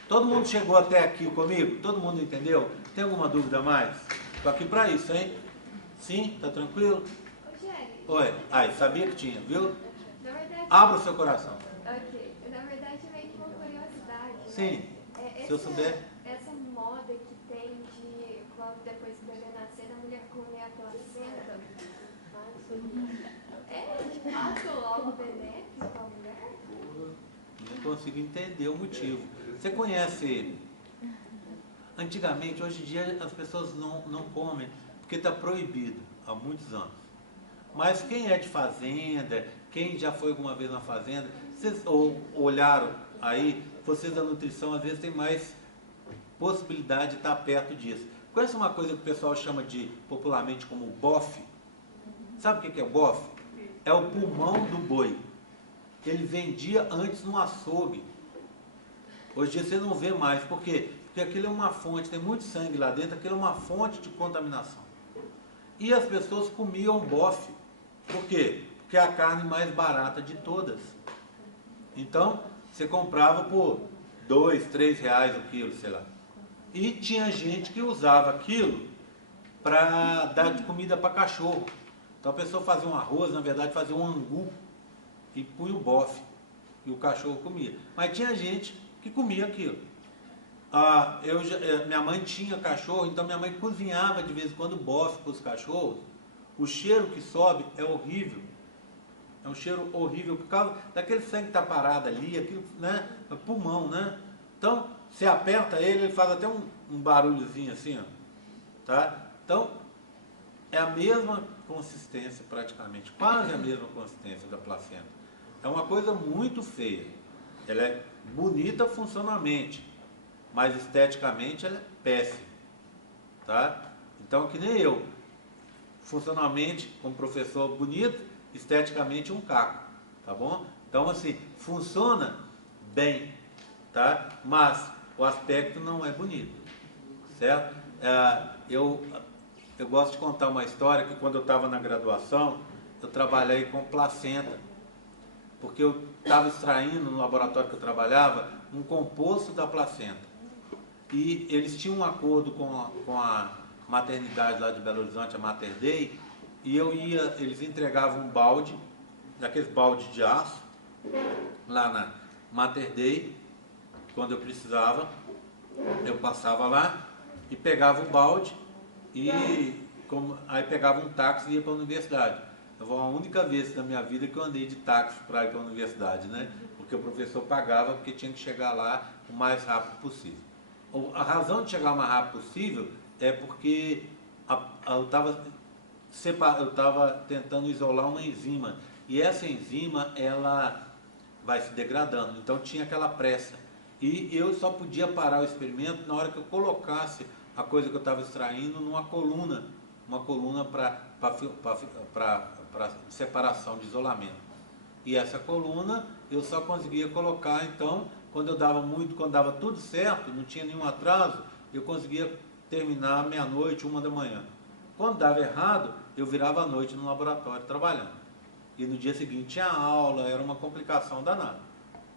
Todo mundo chegou até aqui comigo? Todo mundo entendeu? Tem alguma dúvida a mais? Estou aqui para isso, hein? Sim? Tá tranquilo? Ô, Jerry, Oi. Ai, sabia que tinha, viu? na verdade... Abra o seu coração. Ok, na verdade meio que uma curiosidade. Sim. É, Se eu souber. Essa moda que tem de, logo depois do bebê nascer, a mulher comer a placenta, é de fato algo benéfico para a mulher? Não consigo entender o motivo. Você conhece... Antigamente, hoje em dia, as pessoas não comem, porque está proibido há muitos anos. Mas quem é de fazenda, quem já foi alguma vez na fazenda, vocês ou olharam aí, vocês da nutrição às vezes têm mais possibilidade de estar perto disso. Conhece uma coisa que o pessoal chama de, popularmente, como bofe? Sabe o que é o bofe? É o pulmão do boi. Ele vendia antes no açougue. Hoje em dia você não vê mais. Por quê? Porque aquilo é uma fonte, tem muito sangue lá dentro, aquilo é uma fonte de contaminação. E as pessoas comiam bofe. Por quê? Porque é a carne mais barata de todas. Então, você comprava por R$2, R$3 o quilo, sei lá. E tinha gente que usava aquilo para dar de comida para cachorro. Então a pessoa fazia um arroz, na verdade fazia um angu e punha o bofe. E o cachorro comia. Mas tinha gente que comia aquilo. Minha mãe tinha cachorro, então minha mãe cozinhava de vez em quando bofe para os cachorros. O cheiro que sobe é horrível. É um cheiro horrível por causa daquele sangue que está parado ali, aquilo, né? É pulmão, né? Então, você aperta ele, ele faz até um barulhozinho assim, ó. Tá? Então, é a mesma consistência praticamente, quase a mesma consistência da placenta. É uma coisa muito feia. Ela é bonita funcionalmente, mas esteticamente ela é péssima. Tá? Então, que nem eu. Funcionalmente, como professor bonito, esteticamente um caco. Tá bom? Então, assim, funciona bem, tá? Mas o aspecto não é bonito. Certo? Eu gosto de contar uma história que quando eu estava na graduação, eu trabalhei com placenta. Porque eu estava extraindo no laboratório que eu trabalhava um composto da placenta. E eles tinham um acordo com a maternidade lá de Belo Horizonte, a Mater Dei, e eles entregavam um balde, daqueles balde de aço, lá na Mater Dei, quando eu precisava, eu passava lá e pegava o balde e aí pegava um táxi e ia para a universidade. Foi a única vez na minha vida que eu andei de táxi para ir para a universidade, né? Porque o professor pagava porque tinha que chegar lá o mais rápido possível. A razão de chegar o mais rápido possível é porque eu estava tentando isolar uma enzima e essa enzima ela vai se degradando, então tinha aquela pressa. E eu só podia parar o experimento na hora que eu colocasse a coisa que eu estava extraindo numa coluna, para separação de isolamento. E essa coluna eu só conseguia colocar, então, quando dava tudo certo, não tinha nenhum atraso, eu conseguia terminar meia-noite, 1h. Quando dava errado, eu virava à noite no laboratório trabalhando. E no dia seguinte tinha aula, era uma complicação danada.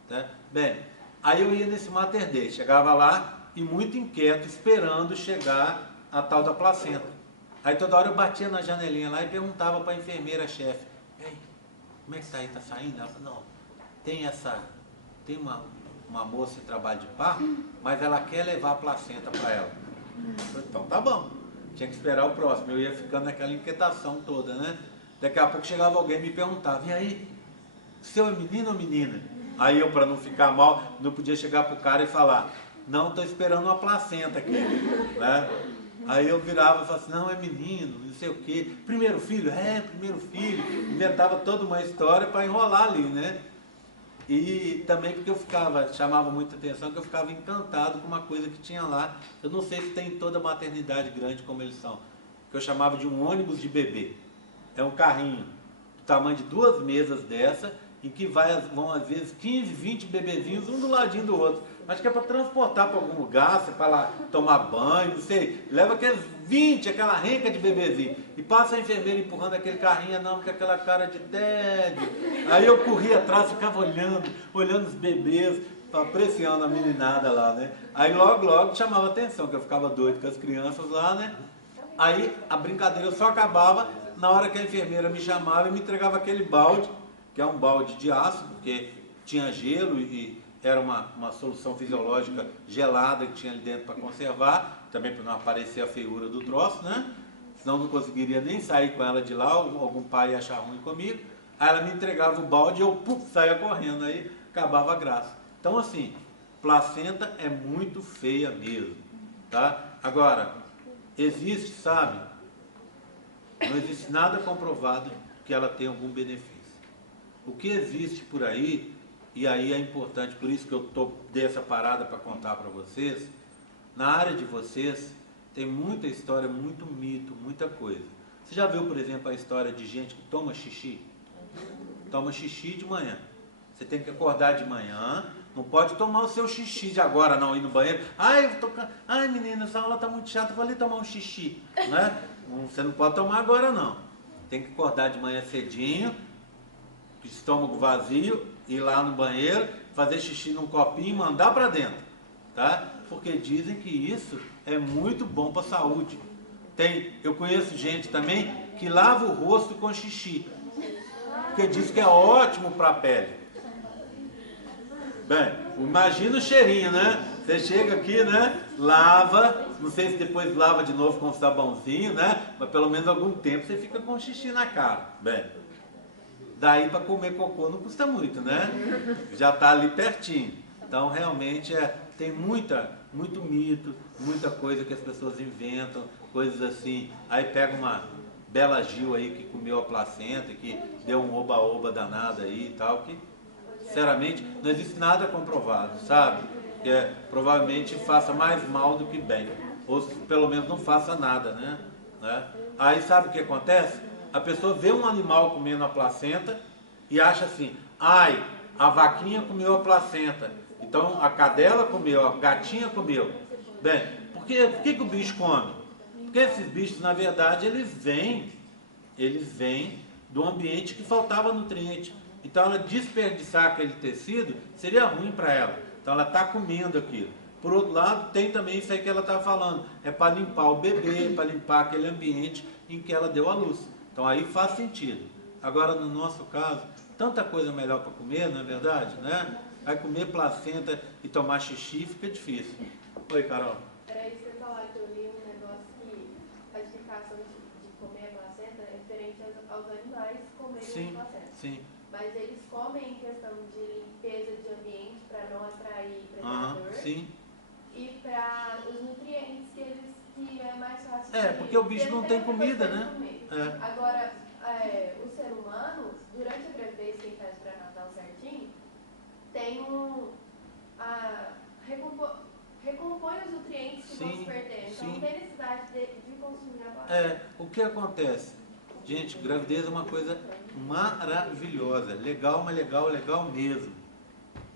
Né? Bem, aí eu ia nesse Mater Dei, chegava lá e muito inquieto, esperando chegar a tal da placenta. Aí toda hora eu batia na janelinha lá e perguntava para a enfermeira-chefe: "Ei, como é que está aí? Está saindo?" Ela falou: "Não, tem uma moça em trabalho de parto, mas ela quer levar a placenta para ela." Eu falei: "Então tá bom." Tinha que esperar o próximo. Eu ia ficando naquela inquietação toda, né? Daqui a pouco chegava alguém e me perguntava: "E aí, seu é menino ou menina?" Aí eu, para não ficar mal, não podia chegar pro cara e falar, não, estou esperando uma placenta aqui, né? Aí eu virava e falava assim, não, é menino, não sei o quê. Primeiro filho? É, primeiro filho. Inventava toda uma história para enrolar ali, né? E também porque chamava muita atenção, que eu ficava encantado com uma coisa que tinha lá. Eu não sei se tem toda maternidade grande como eles são. Que eu chamava de um ônibus de bebê. É um carrinho do tamanho de 2 mesas dessa, em que vão às vezes 15, 20 bebezinhos, um do ladinho do outro. Acho que é para transportar para algum lugar, se é para lá tomar banho, não sei. Leva aqueles 20, aquela renca de bebezinho. E passa a enfermeira empurrando aquele carrinho, não, com aquela cara de tédio. Aí eu corria atrás, ficava olhando os bebês, apreciando a meninada lá, né? Aí logo chamava atenção, que eu ficava doido com as crianças lá, né? Aí a brincadeira só acabava na hora que a enfermeira me chamava e me entregava aquele balde, que é um balde de aço, porque tinha gelo e era uma solução fisiológica gelada que tinha ali dentro para conservar, também para não aparecer a feiura do troço, né? Senão não conseguiria nem sair com ela de lá, algum pai ia achar ruim comigo. Aí ela me entregava o balde e eu saía correndo, aí acabava a graça. Então assim, placenta é muito feia mesmo, tá? Agora, existe, sabe? Não existe nada comprovado que ela tenha algum benefício. O que existe por aí, e aí é importante, por isso que eu dei essa parada para contar para vocês, na área de vocês tem muita história, muito mito, muita coisa. Você já viu, por exemplo, a história de gente que toma xixi? Toma xixi de manhã. Você tem que acordar de manhã, não pode tomar o seu xixi de agora não, ir no banheiro. Ai menina, essa aula está muito chata, vou ali tomar um xixi, né? Você não pode tomar agora não. Tem que acordar de manhã cedinho, estômago vazio, ir lá no banheiro, fazer xixi num copinho e mandar para dentro, tá? Porque dizem que isso é muito bom para a saúde. Eu conheço gente também que lava o rosto com xixi, porque diz que é ótimo para a pele. Bem, imagina o cheirinho, né? Você chega aqui, né? Lava, não sei se depois lava de novo com sabãozinho, né? Mas pelo menos algum tempo você fica com xixi na cara. Bem, daí para comer cocô não custa muito, né? Já está ali pertinho. Então realmente tem muito mito, muita coisa que as pessoas inventam, coisas assim. Aí pega uma Bela Gil aí que comeu a placenta, que deu um oba-oba danado aí e tal, que sinceramente não existe nada comprovado, sabe? Que provavelmente faça mais mal do que bem, ou pelo menos não faça nada, né? Aí sabe o que acontece? A pessoa vê um animal comendo a placenta e acha assim, ai, a vaquinha comeu a placenta, então a cadela comeu, a gatinha comeu. Bem, por que o bicho come? Porque esses bichos, na verdade, eles vêm do ambiente que faltava nutriente. Então ela desperdiçar aquele tecido seria ruim para ela. Então ela está comendo aquilo. Por outro lado, tem também isso aí que ela está falando. É para limpar o bebê, para limpar aquele ambiente em que ela deu à luz. Então aí faz sentido. Agora no nosso caso, tanta coisa melhor para comer, não é verdade? Né? Vai comer placenta e tomar xixi fica difícil. Oi, Carol. Era isso que eu ia falar, que eu li um negócio que a explicação de comer a placenta é diferente aos animais comerem a placenta. Sim. Mas eles comem em questão de limpeza de ambiente para não atrair predador. Sim. E para os nutrientes que é mais fácil. Porque o bicho não tem comida, né? Agora, o ser humano, durante a gravidez, quem faz o pré-natal certinho, tem recompõe os nutrientes que vão se perdendo. Então não tem necessidade de consumir a placenta. O que acontece? Gente, gravidez é uma coisa maravilhosa, legal, mas legal mesmo,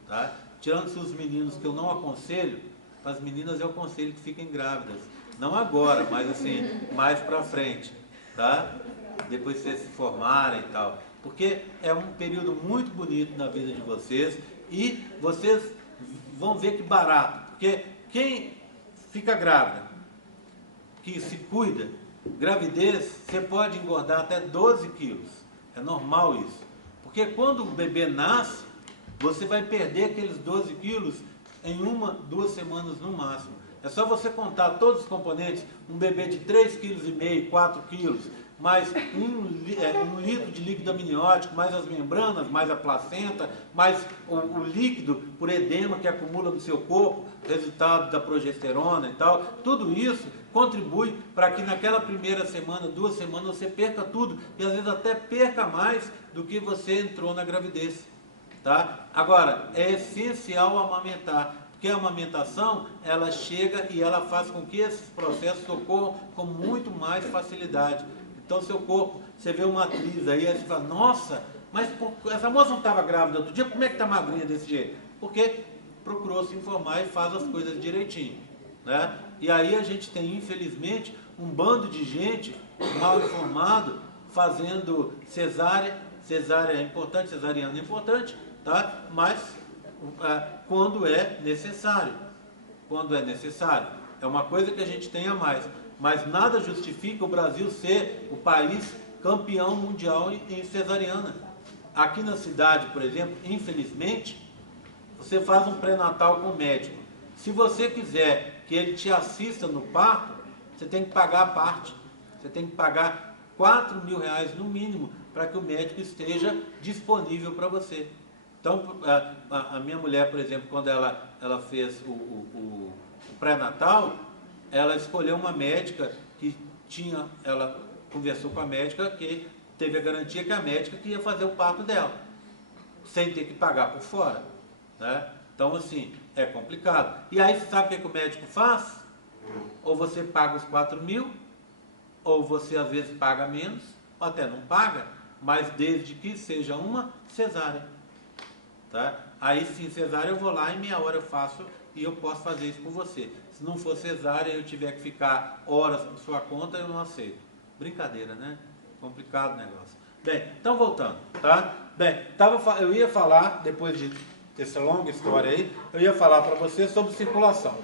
tá? Tirando-se os meninos que eu não aconselho, as meninas eu aconselho que fiquem grávidas, não agora, mas assim, mais pra frente, tá? Depois que vocês se formarem e tal, porque é um período muito bonito na vida de vocês e vocês vão ver que barato, porque quem fica grávida, que se cuida, gravidez, você pode engordar até 12 quilos. É normal isso. Porque quando o bebê nasce, você vai perder aqueles 12 quilos em 1-2 semanas no máximo. É só você contar todos os componentes, um bebê de 3,5 kg, 4 quilos, mais um litro de líquido amniótico, mais as membranas, mais a placenta, mais o líquido por edema que acumula no seu corpo, resultado da progesterona e tal, tudo isso contribui para que naquela primeira semana, 2 semanas, você perca tudo, e às vezes até perca mais do que você entrou na gravidez. Tá? Agora, é essencial amamentar, porque a amamentação, ela chega e ela faz com que esses processos ocorram com muito mais facilidade. Então, seu corpo, você vê uma atriz aí você fala, nossa, mas essa moça não estava grávida outro dia, como é que está magrinha desse jeito? Porque procurou se informar e faz as coisas direitinho. Né? E aí a gente tem, infelizmente, um bando de gente mal informado, fazendo cesárea. Cesárea é importante, cesariana é importante, tá? Mas quando é necessário. Quando é necessário. É uma coisa que a gente tem a mais. Mas nada justifica o Brasil ser o país campeão mundial em cesariana. Aqui na cidade, por exemplo, infelizmente, você faz um pré-natal com o médico. Se você quiser que ele te assista no parto, você tem que pagar a parte. Você tem que pagar R$4.000 no mínimo para que o médico esteja disponível para você. Então, a minha mulher, por exemplo, quando ela fez o pré-natal, ela escolheu uma médica que tinha, ela conversou com a médica que teve a garantia que a médica que ia fazer o parto dela, sem ter que pagar por fora. Né? Então, assim, é complicado. E aí, você sabe o que o médico faz? Ou você paga os 4.000, ou você às vezes paga menos, ou até não paga, mas desde que seja uma cesárea. Tá? Aí sim, cesárea eu vou lá, em meia hora eu faço e eu posso fazer isso por você. Se não for cesárea e eu tiver que ficar horas por sua conta, eu não aceito. Brincadeira, né? Complicado o negócio. Bem, então voltando, tá? Bem, eu ia falar, depois dessa longa história aí, eu ia falar para você sobre circulação.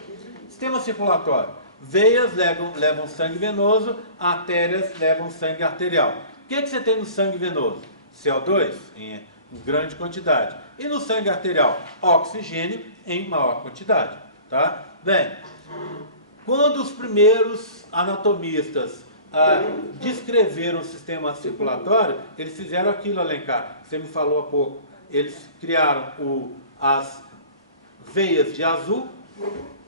Sistema circulatório. Veias levam sangue venoso, artérias levam sangue arterial. O que você tem no sangue venoso? CO2 em grande quantidade. E no sangue arterial? Oxigênio em maior quantidade. Tá? Bem, quando os primeiros anatomistas descreveram o sistema circulatório, eles fizeram aquilo, Alencar, que você me falou há pouco. Eles criaram as veias de azul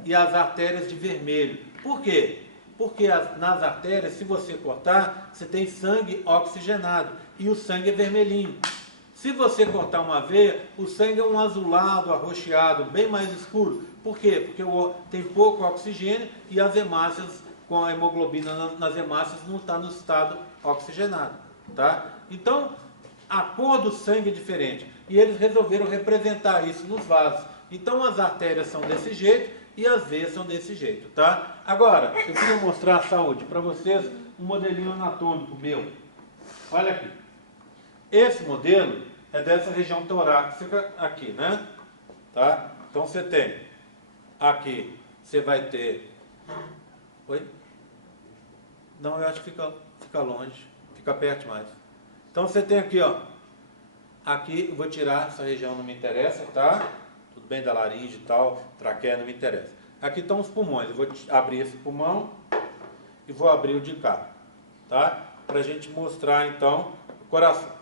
e as artérias de vermelho. Por quê? Porque nas artérias, se você cortar, você tem sangue oxigenado e o sangue é vermelhinho. Se você cortar uma veia, o sangue é um azulado, arroxeado, bem mais escuro. Por quê? Porque tem pouco oxigênio e as hemácias, com a hemoglobina nas hemácias, não está no estado oxigenado. Tá? Então, a cor do sangue é diferente. E eles resolveram representar isso nos vasos. Então, as artérias são desse jeito e as veias são desse jeito. Tá? Agora, eu queria mostrar a saúde para vocês, um modelinho anatômico meu. Olha aqui. Esse modelo é dessa região torácica aqui, né? Tá? Então você tem aqui, você vai ter... Oi? Não, eu acho que fica longe, fica perto mais. Então você tem aqui, ó. Aqui, eu vou tirar essa região, não me interessa, tá? Tudo bem da laringe e tal, traqueia não me interessa. Aqui estão os pulmões, eu vou abrir esse pulmão e vou abrir o de cá, tá? Pra gente mostrar então o coração.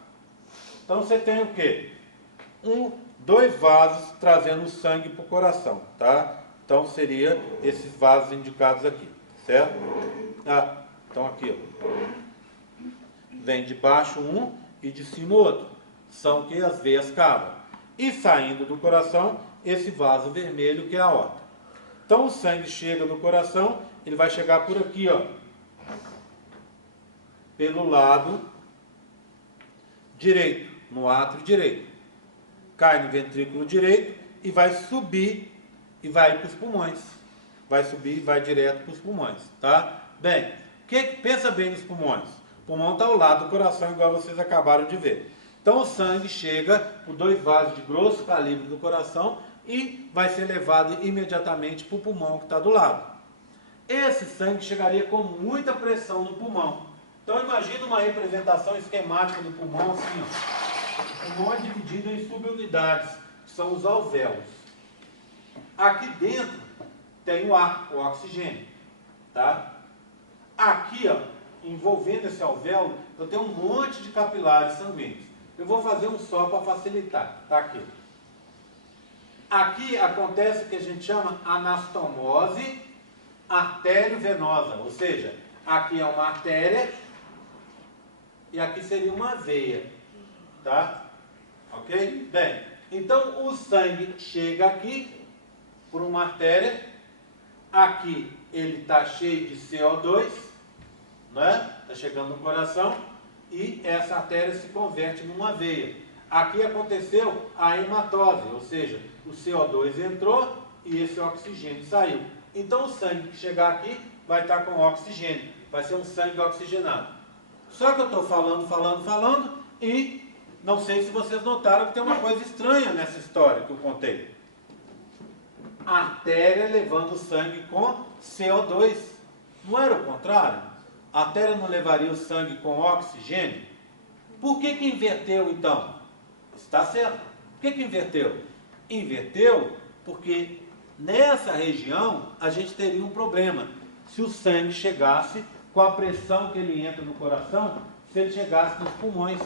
Então você tem o quê? 2 vasos trazendo sangue para o coração, tá? Então seria esses vasos indicados aqui, certo? Então aqui, ó. Vem de baixo um e de cima o outro. São que as veias cavam. E saindo do coração, esse vaso vermelho que é a aorta. Então o sangue chega no coração, ele vai chegar por aqui, ó. Pelo lado direito, no átrio direito. Cai no ventrículo direito e vai subir e vai para os pulmões. Vai subir e vai direto para os pulmões, tá? Bem, pensa bem nos pulmões. O pulmão está ao lado do coração, igual vocês acabaram de ver. Então o sangue chega por 2 vasos de grosso calibre do coração e vai ser levado imediatamente para o pulmão que está do lado. Esse sangue chegaria com muita pressão no pulmão. Então imagina uma representação esquemática do pulmão assim, ó. O pulmão é dividido em subunidades, que são os alvéolos. Aqui dentro tem o ar, o oxigênio, tá? Aqui, ó, envolvendo esse alvéolo, eu tenho um monte de capilares sanguíneos. Eu vou fazer um só para facilitar. Está aqui. Aqui acontece o que a gente chama anastomose arteriovenosa, ou seja, aqui é uma artéria e aqui seria uma veia, tá? Ok? Bem, então o sangue chega aqui por uma artéria, aqui ele está cheio de CO2, né? Está chegando no coração e essa artéria se converte numa veia. Aqui aconteceu a hematose, ou seja, o CO2 entrou e esse oxigênio saiu. Então o sangue que chegar aqui vai estar com oxigênio, vai ser um sangue oxigenado. Só que eu estou falando e não sei se vocês notaram que tem uma coisa estranha nessa história que eu contei. A artéria levando sangue com CO2. Não era o contrário? A artéria não levaria o sangue com oxigênio? Por que inverteu então? Está certo. Por que inverteu? Inverteu porque nessa região a gente teria um problema. Se o sangue chegasse com a pressão que ele entra no coração, se ele chegasse nos pulmões,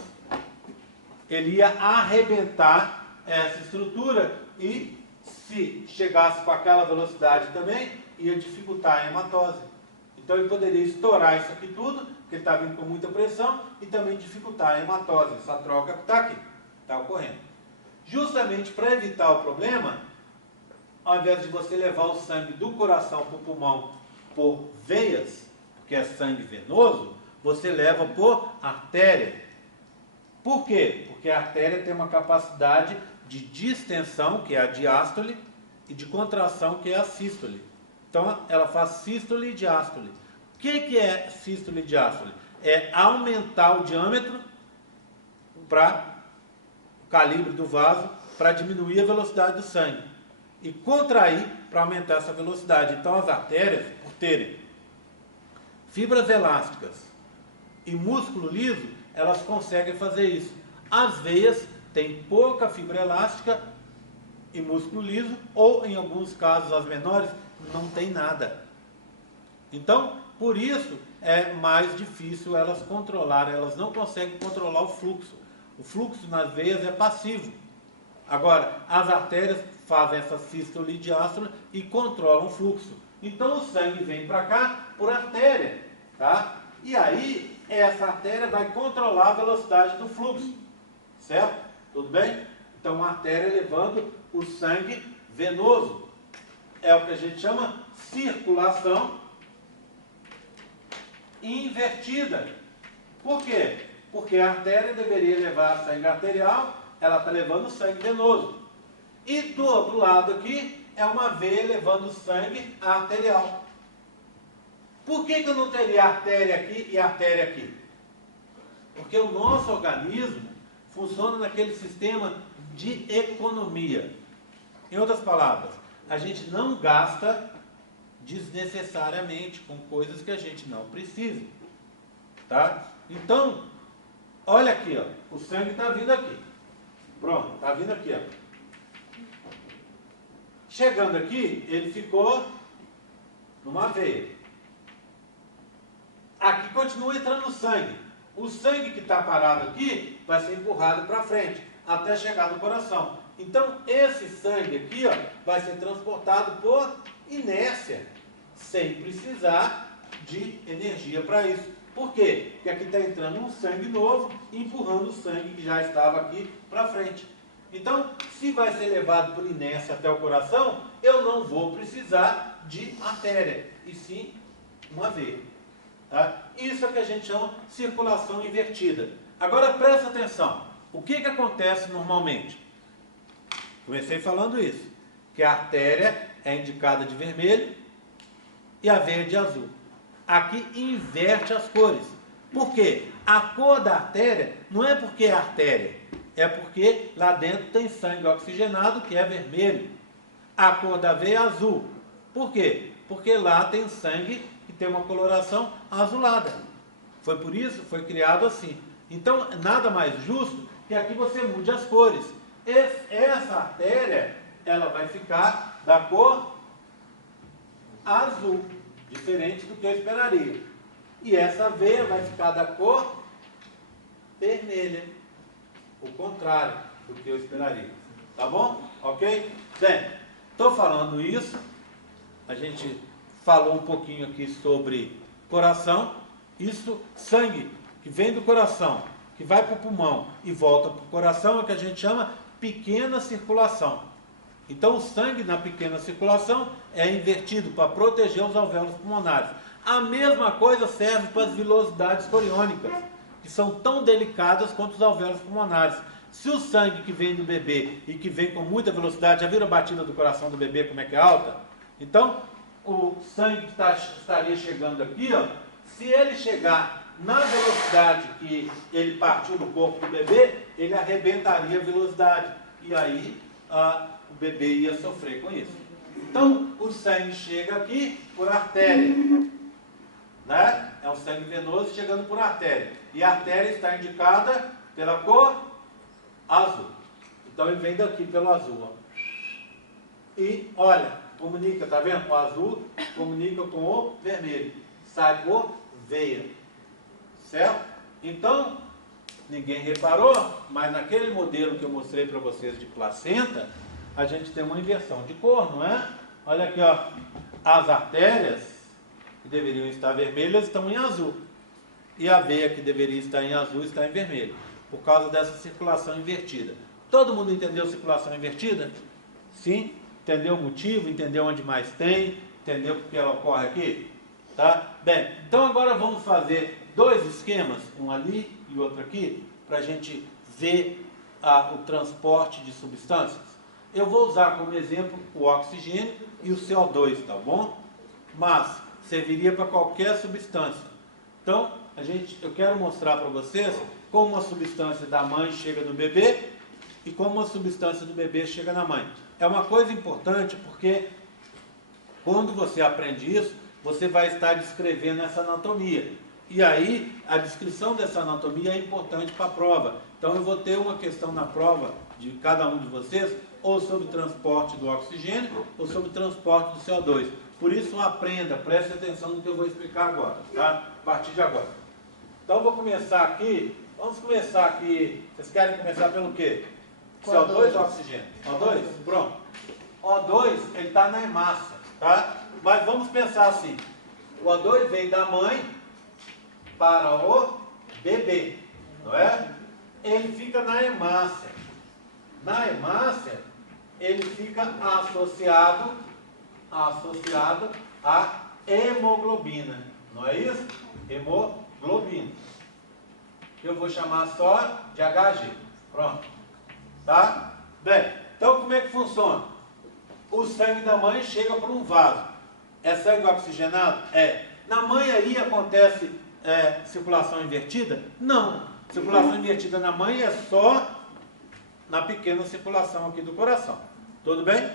ele ia arrebentar essa estrutura e se chegasse com aquela velocidade também, ia dificultar a hematose. Então ele poderia estourar isso aqui tudo, porque ele está vindo com muita pressão, e também dificultar a hematose, essa troca que está aqui, está ocorrendo. Justamente para evitar o problema, ao invés de você levar o sangue do coração para o pulmão por veias, que é sangue venoso, você leva por artéria. Por quê? Porque a artéria tem uma capacidade de distensão, que é a diástole, e de contração, que é a sístole. Então, ela faz sístole e diástole. O que é sístole e diástole? É aumentar o diâmetro para o calibre do vaso, para diminuir a velocidade do sangue. E contrair para aumentar essa velocidade. Então, as artérias, por terem fibras elásticas e músculo liso, elas conseguem fazer isso. As veias têm pouca fibra elástica e músculo liso, ou em alguns casos, as menores, não tem nada. Então, por isso, é mais difícil elas controlarem, elas não conseguem controlar o fluxo. O fluxo nas veias é passivo. Agora, as artérias fazem essa sístole e diástole e controlam o fluxo. Então, o sangue vem para cá por artéria, tá? E aí, essa artéria vai controlar a velocidade do fluxo, certo? Tudo bem? Então, uma artéria levando o sangue venoso. É o que a gente chama circulação invertida. Por quê? Porque a artéria deveria levar sangue arterial, ela está levando sangue venoso. E do outro lado aqui, é uma veia levando sangue arterial. Por que eu não teria artéria aqui e artéria aqui? Porque o nosso organismo funciona naquele sistema de economia. Em outras palavras, a gente não gasta desnecessariamente com coisas que a gente não precisa. Tá? Então, olha aqui, ó, o sangue está vindo aqui. Pronto, está vindo aqui. Ó. Chegando aqui, ele ficou numa veia. Aqui continua entrando sangue. O sangue que está parado aqui vai ser empurrado para frente, até chegar no coração. Então, esse sangue aqui, ó, vai ser transportado por inércia, sem precisar de energia para isso. Por quê? Porque aqui está entrando um sangue novo, empurrando o sangue que já estava aqui para frente. Então, se vai ser levado por inércia até o coração, eu não vou precisar de artéria, e sim uma veia. Tá? Isso é o que a gente chama de circulação invertida. Agora presta atenção. O que acontece normalmente? Comecei falando isso. Que a artéria é indicada de vermelho e a veia de azul. Aqui inverte as cores. Por quê? A cor da artéria não é porque é artéria. É porque lá dentro tem sangue oxigenado, que é vermelho. A cor da veia é azul. Por quê? Porque lá tem sangue que tem uma coloração azulada. Foi por isso que foi criado assim. Então, nada mais justo que aqui você mude as cores. Essa artéria, ela vai ficar da cor azul, diferente do que eu esperaria. E essa veia vai ficar da cor vermelha. O contrário do que eu esperaria. Tá bom? Ok? Bem, estou falando isso. A gente falou um pouquinho aqui sobre coração. Isso, sangue que vem do coração, que vai para o pulmão e volta para o coração, é o que a gente chama pequena circulação. Então, o sangue na pequena circulação é invertido para proteger os alvéolos pulmonares. A mesma coisa serve para as vilosidades coriônicas, que são tão delicadas quanto os alvéolos pulmonares. Se o sangue que vem do bebê e que vem com muita velocidade, já viram a batida do coração do bebê como é que é alta? Então, o sangue que estaria chegando aqui, ó, se ele chegar na velocidade que ele partiu do corpo do bebê, ele arrebentaria a velocidade. E aí o bebê ia sofrer com isso. Então, o sangue chega aqui por artéria. Né? É um sangue venoso chegando por artéria. E a artéria está indicada pela cor azul. Então, ele vem daqui pelo azul. Ó. E, olha, comunica, tá vendo? O azul comunica com o vermelho. Sai por veia. Certo? Então, ninguém reparou, mas naquele modelo que eu mostrei para vocês de placenta, a gente tem uma inversão de cor, não é? Olha aqui, ó. As artérias que deveriam estar vermelhas estão em azul. E a veia que deveria estar em azul está em vermelho. Por causa dessa circulação invertida. Todo mundo entendeu circulação invertida? Sim? Entendeu o motivo? Entendeu onde mais tem? Entendeu porque ela ocorre aqui? Tá? Bem, então agora vamos fazer dois esquemas, um ali e outro aqui, para a gente ver o transporte de substâncias. Eu vou usar como exemplo o oxigênio e o CO2, tá bom? Mas serviria para qualquer substância. Então, eu quero mostrar para vocês como uma substância da mãe chega no bebê e como uma substância do bebê chega na mãe. É uma coisa importante porque quando você aprende isso, você vai estar descrevendo essa anatomia. E aí, a descrição dessa anatomia é importante para a prova. Então, eu vou ter uma questão na prova de cada um de vocês, ou sobre o transporte do oxigênio, ou sobre o transporte do CO2. Por isso, aprenda, preste atenção no que eu vou explicar agora, tá? A partir de agora. Então, eu vou começar aqui. Vamos começar aqui. Vocês querem começar pelo quê? CO2 ou oxigênio? O2? Pronto. O2, ele está na hemácia, tá? Mas vamos pensar assim. O O2 vem da mãe para o bebê, não é? Ele fica na hemácia. Na hemácia, ele fica associado à hemoglobina, não é isso? Hemoglobina. Eu vou chamar só de Hg. Pronto. Tá? Bem, então como é que funciona? O sangue da mãe chega por um vaso. É sangue oxigenado? É. Na mãe aí acontece circulação invertida? Não. Circulação invertida na mãe é só na pequena circulação aqui do coração. Tudo bem?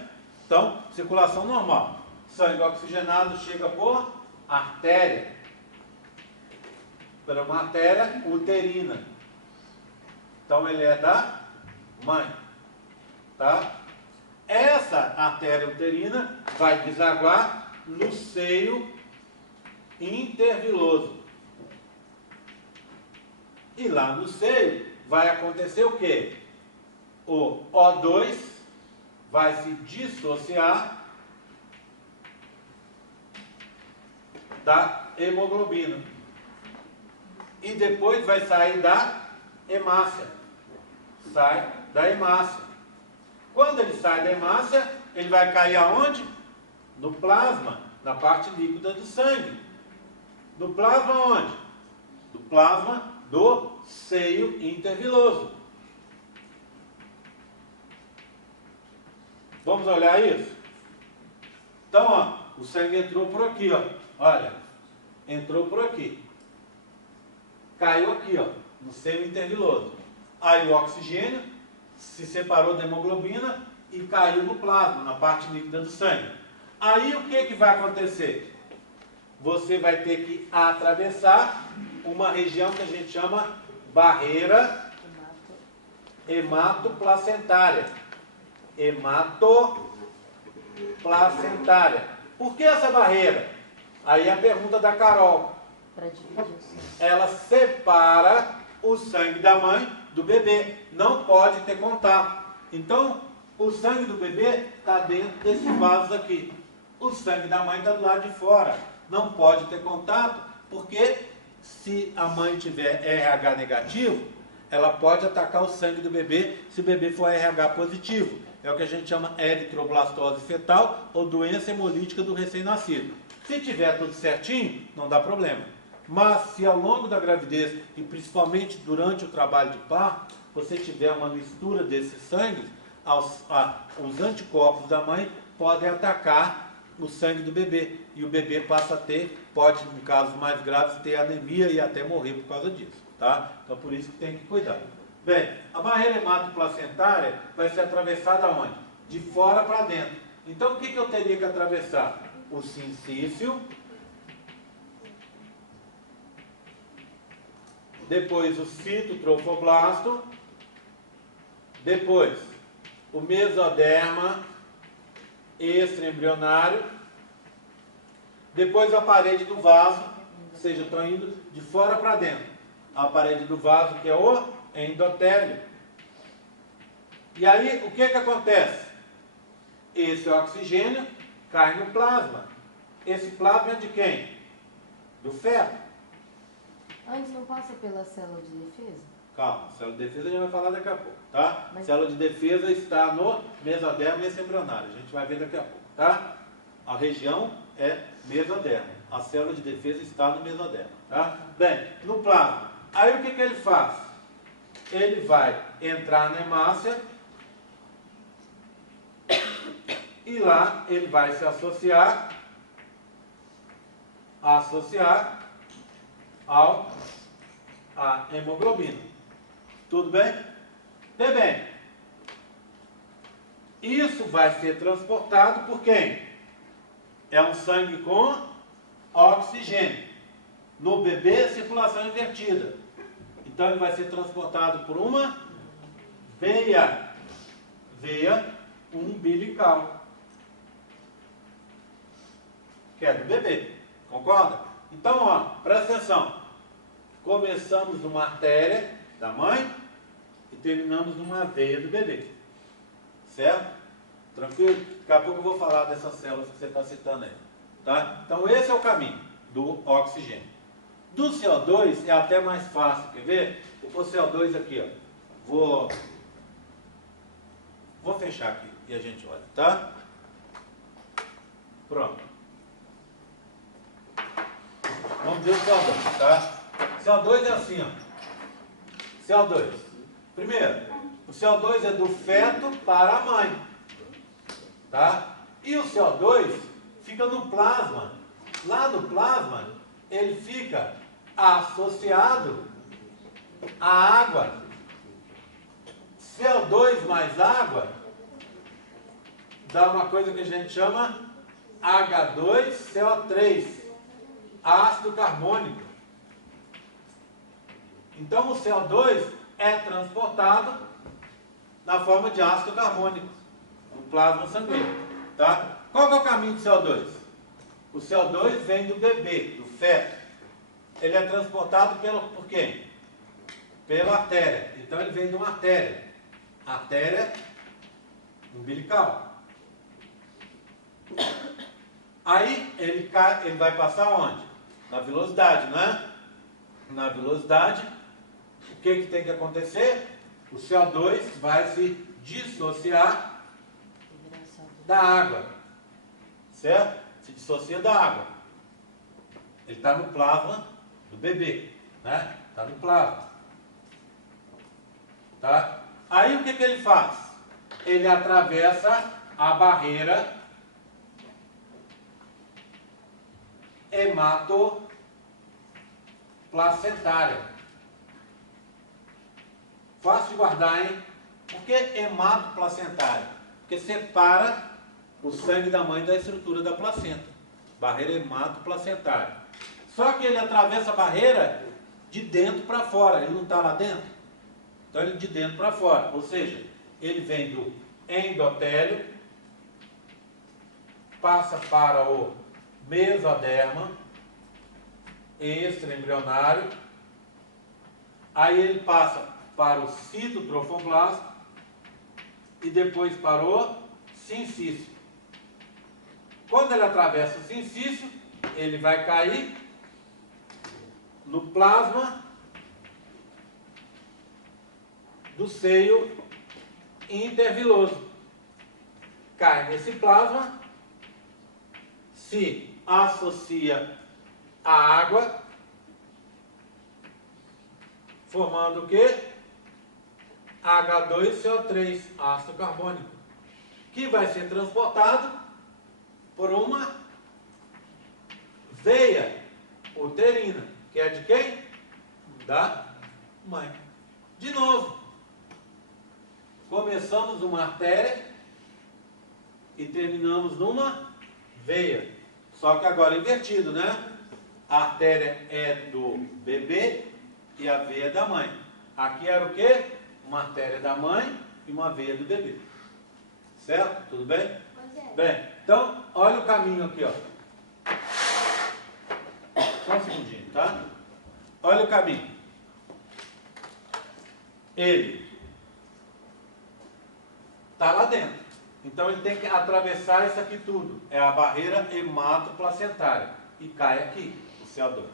Então, circulação normal. Sangue oxigenado chega por artéria. Por uma artéria uterina. Então, ele é da mãe. Tá? Essa artéria uterina vai desaguar no seio interviloso. E lá no seio vai acontecer o quê? O O2 vai se dissociar da hemoglobina. E depois vai sair da hemácia. Sai da hemácia. Quando ele sai da hemácia, ele vai cair aonde? No plasma, na parte líquida do sangue. No plasma onde? Do plasma do seio interviloso. Vamos olhar isso? Então, ó, o sangue entrou por aqui, ó. Olha, entrou por aqui. Caiu aqui, ó, no seio interviloso. Aí o oxigênio se separou da hemoglobina e caiu no plasma, na parte líquida do sangue. Aí o que vai acontecer? Você vai ter que atravessar uma região que a gente chama barreira hematoplacentária. Hematoplacentária. Por que essa barreira? Aí é a pergunta da Carol. Para dividir o sangue. Ela separa o sangue da mãe do bebê. Não pode ter contato. Então, o sangue do bebê está dentro desses vasos aqui. O sangue da mãe está do lado de fora. Não pode ter contato, porque se a mãe tiver RH negativo, ela pode atacar o sangue do bebê se o bebê for RH positivo. É o que a gente chama eritroblastose fetal ou doença hemolítica do recém-nascido. Se tiver tudo certinho, não dá problema. Mas se ao longo da gravidez, e principalmente durante o trabalho de parto, você tiver uma mistura desses sangues, os anticorpos da mãe podem atacar o sangue do bebê. E o bebê passa a ter, pode, em casos mais graves, ter anemia e até morrer por causa disso. Tá? Então por isso que tem que cuidar. Bem, a barreira hematoplacentária vai ser atravessada onde? De fora para dentro. Então o que eu teria que atravessar? O sincício, depois o citotrofoblasto, depois o mesoderma extraembrionário, depois a parede do vaso, ou seja, estou indo de fora para dentro. A parede do vaso, que é o endotélio. E aí, o que acontece? Esse oxigênio cai no plasma. Esse plasma é de quem? Do feto. Antes não passa pela célula de defesa? Calma, célula de defesa a gente vai falar daqui a pouco, tá? Mas... Célula de defesa está no mesoderma extraembrionário. A gente vai ver daqui a pouco, tá? A região é mesoderma. A célula de defesa está no mesoderma, tá? Bem, no plasma. Aí o que ele faz? Ele vai entrar na hemácia e lá ele vai se associar à hemoglobina. Tudo bem? Bem, isso vai ser transportado por quem? É um sangue com oxigênio. No bebê, circulação invertida. Então ele vai ser transportado por uma veia umbilical, que é do bebê. Concorda? Então, ó, presta atenção. Começamos numa artéria da mãe e terminamos numa veia do bebê. Certo? Tranquilo? Daqui a pouco eu vou falar dessas células que você está citando aí. Tá? Então esse é o caminho do oxigênio. Do CO2 é até mais fácil, quer ver? Vou pôr CO2 aqui, ó. Vou fechar aqui e a gente olha, tá? Pronto. Vamos ver o CO2, tá? CO2 é assim, ó. CO2. Primeiro, o CO2 é do feto para a mãe, tá? E o CO2 fica no plasma. Lá no plasma, ele fica associado à água. CO2 mais água dá uma coisa que a gente chama H2CO3, ácido carbônico. Então o CO2 é transportado na forma de ácido carbônico no plasma sanguíneo, tá? Qual que é o caminho do CO2? O CO2 vem do bebê, do feto. Ele é transportado por quem? Pela artéria. Então ele vem de uma artéria. Artéria umbilical. Aí ele vai passar onde? Na velocidade, não é? Na velocidade, o que tem que acontecer? O CO2 vai se dissociar da água. Certo? Se dissocia da água. Ele está no plasma do bebê, né? Está no plasma. Tá? Aí o que ele faz? Ele atravessa a barreira hematoplacentária. Fácil de guardar, hein? Por que hematoplacentária? Porque separa o sangue da mãe da estrutura da placenta. Barreira hematoplacentária. Só que ele atravessa a barreira de dentro para fora. Ele não está lá dentro. Então ele de dentro para fora. Ou seja, ele vem do endotélio, passa para o mesoderma, extraembrionário, aí ele passa para o citotrofoblasto e depois para o sincício. Quando ele atravessa o sincício, ele vai cair no plasma do seio interviloso. Cai nesse plasma, se associa à água, formando o quê? H2CO3, ácido carbônico, que vai ser transportado por uma veia uterina, que é de quem? Da mãe. De novo, começamos uma artéria e terminamos numa veia. Só que agora invertido, né? A artéria é do bebê e a veia é da mãe. Aqui era o quê? Uma artéria da mãe e uma veia do bebê. Certo? Tudo bem? Bem, então, olha o caminho aqui, ó. Só um segundinho, tá? Olha o caminho. Ele está lá dentro. Então ele tem que atravessar isso aqui tudo. É a barreira hematoplacentária. E cai aqui, o CO2.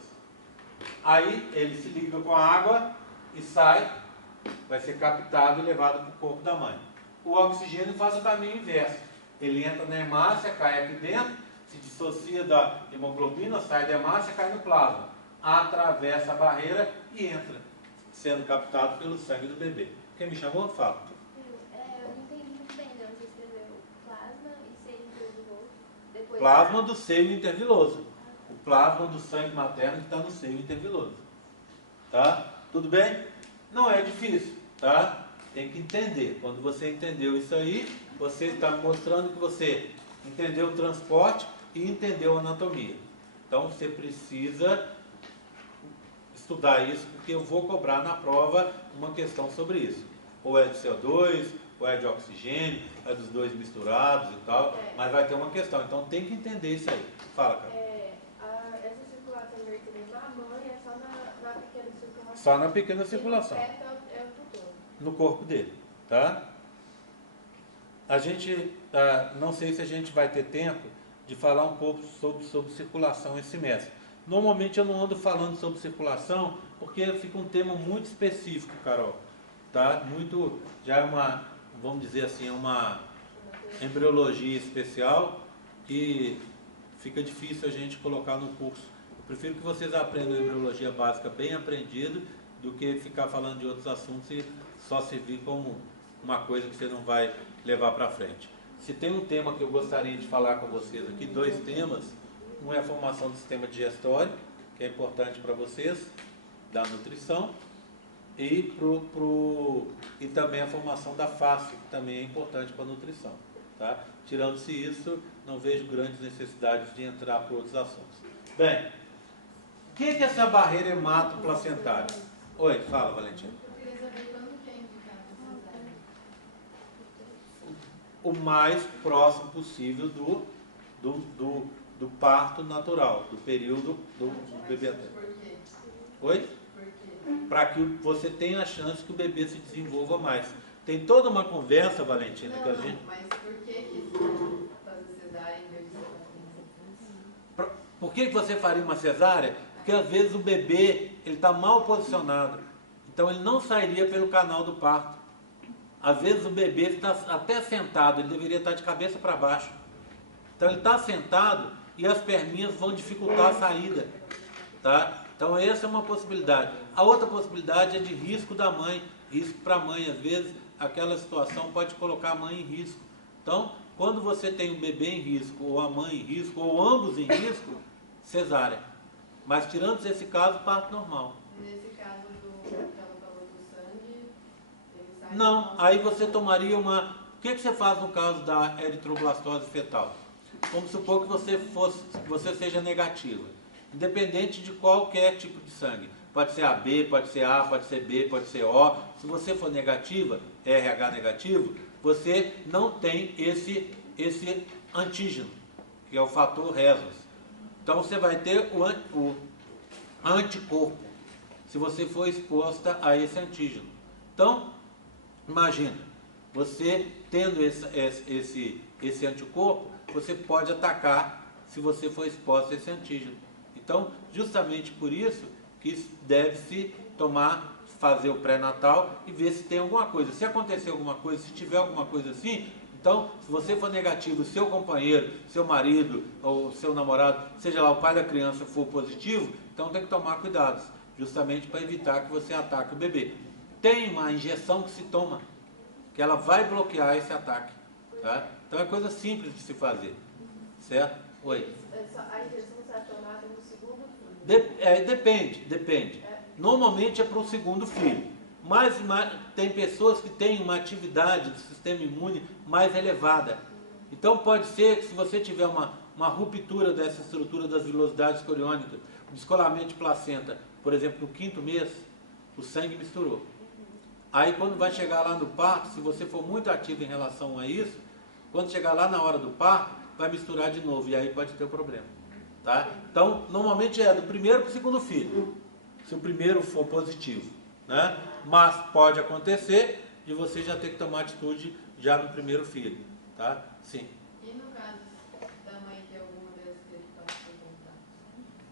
Aí ele se liga com a água e sai, vai ser captado e levado para o corpo da mãe. O oxigênio faz o caminho inverso. Ele entra na hemácia, cai aqui dentro, se dissocia da hemoglobina, sai da hemácia, cai no plasma. Atravessa a barreira e entra, sendo captado pelo sangue do bebê. Quem me chamou? Fala. Eu não entendi muito bem de onde você escreveu plasma e seio interviloso. Depois Plasma do seio interviloso. O plasma do sangue materno que está no seio interviloso. Tá? Tudo bem? Não é difícil, tá? Tem que entender. Quando você entendeu isso aí, você está mostrando que você entendeu o transporte e entendeu a anatomia. Então você precisa estudar isso, porque eu vou cobrar na prova uma questão sobre isso. Ou é de CO2, ou é de oxigênio, é dos dois misturados e tal, mas vai ter uma questão. Então tem que entender isso aí. Fala, cara. Essa circulação vertebral na mãe é só na pequena circulação. Só na pequena circulação. É o tutor. No corpo dele, tá? A gente, não sei se a gente vai ter tempo de falar um pouco sobre circulação esse semestre. Normalmente eu não ando falando sobre circulação porque fica um tema muito específico, Carol, tá? Muito, já é uma, vamos dizer assim, é uma embriologia especial que fica difícil a gente colocar no curso. Eu prefiro que vocês aprendam a embriologia básica bem aprendido do que ficar falando de outros assuntos e só servir como uma coisa que você não vai levar para frente. Se tem um tema que eu gostaria de falar com vocês aqui, dois temas. Um é a formação do sistema digestório, que é importante para vocês, da nutrição, e também a formação da face, que também é importante para a nutrição. Tá? Tirando-se isso, não vejo grandes necessidades de entrar para outros assuntos. Bem, o que é essa barreira hematoplacentária? Oi, fala, Valentina. Eu queria saber quando que é indicado cesárea. O mais próximo possível do parto natural, do período do bebê. Por quê? Oi? Por quê? Para que você tenha a chance que o bebê se desenvolva mais. Tem toda uma conversa, Valentina, que a gente... Mas por que fazer cesárea em vez de cesárea? Por que você faria uma cesárea? Porque às vezes o bebê ele está mal posicionado. Então ele não sairia pelo canal do parto. Às vezes o bebê está até sentado, ele deveria estar de cabeça para baixo. Então ele está sentado e as perninhas vão dificultar a saída. Tá? Então essa é uma possibilidade. A outra possibilidade é de risco da mãe, risco para a mãe. Às vezes aquela situação pode colocar a mãe em risco. Então, quando você tem um bebê em risco, ou a mãe em risco, ou ambos em risco, cesárea. Mas tirando esse caso, parto normal. Nesse caso que ela falou do sangue, ele sai... Não, aí você tomaria uma... O que você faz no caso da eritroblastose fetal? Vamos supor que você seja negativa, independente de qualquer tipo de sangue. Pode ser AB, pode ser A, pode ser B, pode ser O. Se você for negativa, RH negativo, você não tem esse antígeno, que é o fator Rhesus. Então você vai ter anticorpo, se você for exposta a esse antígeno. Então, imagina, você tendo esse anticorpo, você pode atacar se você for exposto a esse antígeno. Então, justamente por isso que deve-se fazer o pré-natal e ver se tem alguma coisa. Se acontecer alguma coisa, se tiver alguma coisa assim, então, se você for negativo, seu companheiro, seu marido ou seu namorado, seja lá o pai da criança, for positivo, então tem que tomar cuidados, justamente para evitar que você ataque o bebê. Tem uma injeção que se toma, que ela vai bloquear esse ataque. Tá? Então é coisa simples de se fazer. Certo? Oi. A injeção será tomada no segundo filho? Depende. Normalmente é para o segundo filho. Mas tem pessoas que têm uma atividade do sistema imune mais elevada. Então pode ser que se você tiver uma ruptura dessa estrutura das vilosidades coriônicas, um descolamento de placenta, por exemplo, no 5º mês, o sangue misturou. Aí quando vai chegar lá no parto, se você for muito ativo em relação a isso, quando chegar lá na hora do parto, vai misturar de novo e aí pode ter o problema. Tá? Então, normalmente é do primeiro para o segundo filho, se o primeiro for positivo. Né? Mas pode acontecer de você já ter que tomar atitude já no primeiro filho. Tá? Sim. E no caso da mãe ter alguma dessas que ele pode perguntar?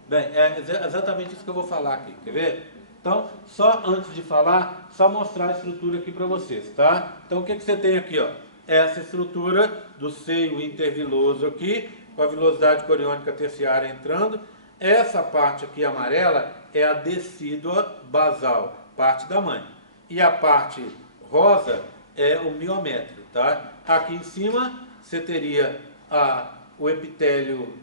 Bem, é exatamente isso que eu vou falar aqui. Quer ver? Então, só antes de falar, só mostrar a estrutura aqui para vocês, tá? Então, o que você tem aqui, ó? Essa estrutura do seio interviloso aqui, com a vilosidade coriônica terciária entrando. Essa parte aqui amarela é a decídua basal, parte da mãe. E a parte rosa é o miométrio, tá? Aqui em cima você teria o epitélio